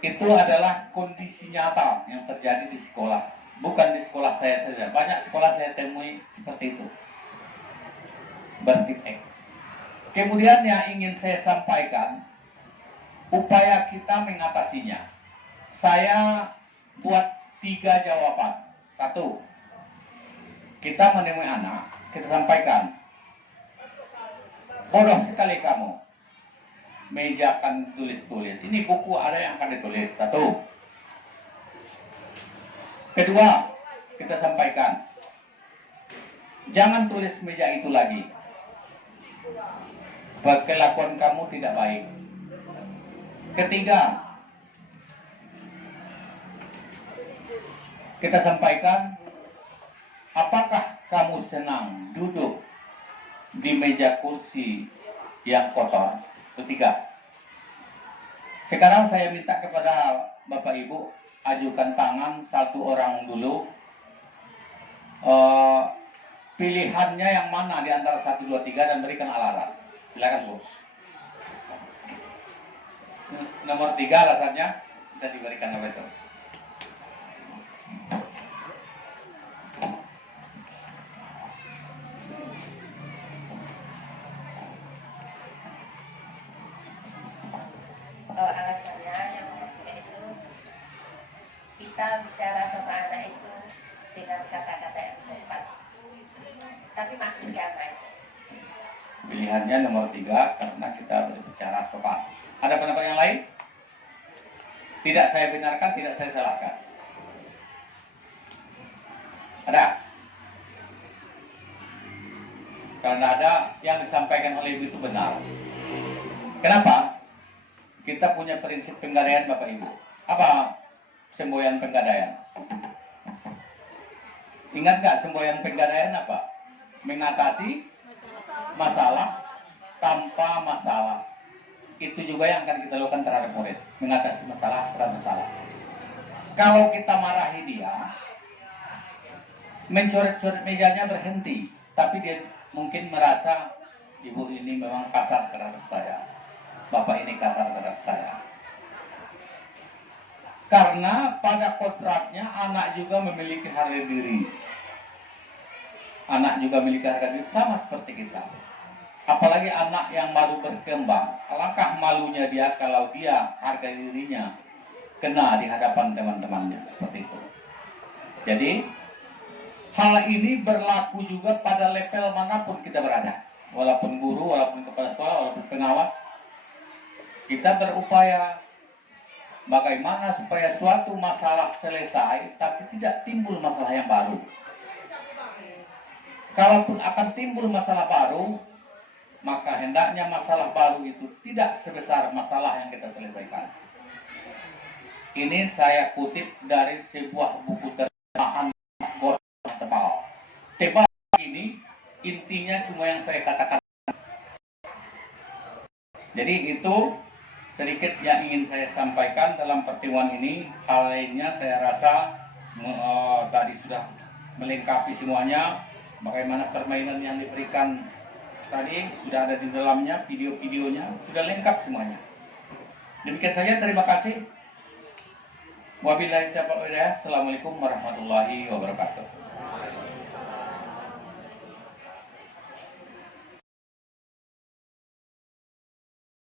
Itu adalah kondisi nyata yang terjadi di sekolah. Bukan di sekolah saya saja, banyak sekolah saya temui seperti itu. Bertip X. Kemudian yang ingin saya sampaikan, upaya kita mengatasinya. Saya buat 3 jawaban. 1, kita menemui anak, kita sampaikan, bodoh sekali kamu, meja akan tulis-tulis. Ini buku ada yang akan ditulis. 1. Kedua, kita sampaikan, jangan tulis meja itu lagi. Kelakuan kamu tidak baik. Ketiga, kita sampaikan, apakah kamu senang duduk di meja kursi yang kotor? Ketiga. Sekarang saya minta kepada Bapak Ibu, ajukan tangan 1 orang dulu. Pilihannya yang mana di antara 1, 2, 3 dan berikan alasan. Silakan Bu. Nomor 3 alasannya bisa diberikan apa itu? Alasannya yang nomor 3 itu, kita bicara sama anak itu dengan kata-kata yang sopan, tapi masih damai. Pilihannya nomor 3 karena kita berbicara sopan. Ada pendapat yang lain? Tidak saya benarkan, tidak saya salahkan. Ada? Kalau tidak ada, yang disampaikan oleh Ibu itu benar. Kenapa? Kita punya prinsip penggadaian Bapak Ibu. Apa semboyan penggadaian? Ingat nggak semboyan penggadaian apa? Mengatasi masalah tanpa masalah. Itu juga yang akan kita lakukan terhadap murid. Mengatasi masalah terhadap masalah. Kalau kita marahi dia, mencoret-coret mejanya berhenti. Tapi dia mungkin merasa ibu ini memang kasar terhadap saya. Bapak ini kasar terhadap saya. Karena pada kodratnya anak juga memiliki harga diri. Anak juga memiliki harga diri sama seperti kita. Apalagi anak yang baru berkembang, alangkah malunya dia kalau dia harga dirinya kena di hadapan teman-temannya seperti itu. Jadi hal ini berlaku juga pada level manapun kita berada. Walaupun guru, walaupun kepala sekolah, walaupun pengawas, kita berupaya bagaimana supaya suatu masalah selesai, tapi tidak timbul masalah yang baru. Kalaupun akan timbul masalah baru, maka hendaknya masalah baru itu tidak sebesar masalah yang kita selesaikan. Ini saya kutip dari sebuah buku terjemahan yang tebal. Tebal ini intinya cuma yang saya katakan. Jadi itu sedikit yang ingin saya sampaikan dalam pertemuan ini. Hal lainnya saya rasa tadi sudah melengkapi semuanya. Bagaimana permainan yang diberikan tadi sudah ada di dalamnya, video-videonya sudah lengkap semuanya. Demikian saja, terima kasih. Wabillahi taufiq wal hidayah. Assalamualaikum warahmatullahi wabarakatuh.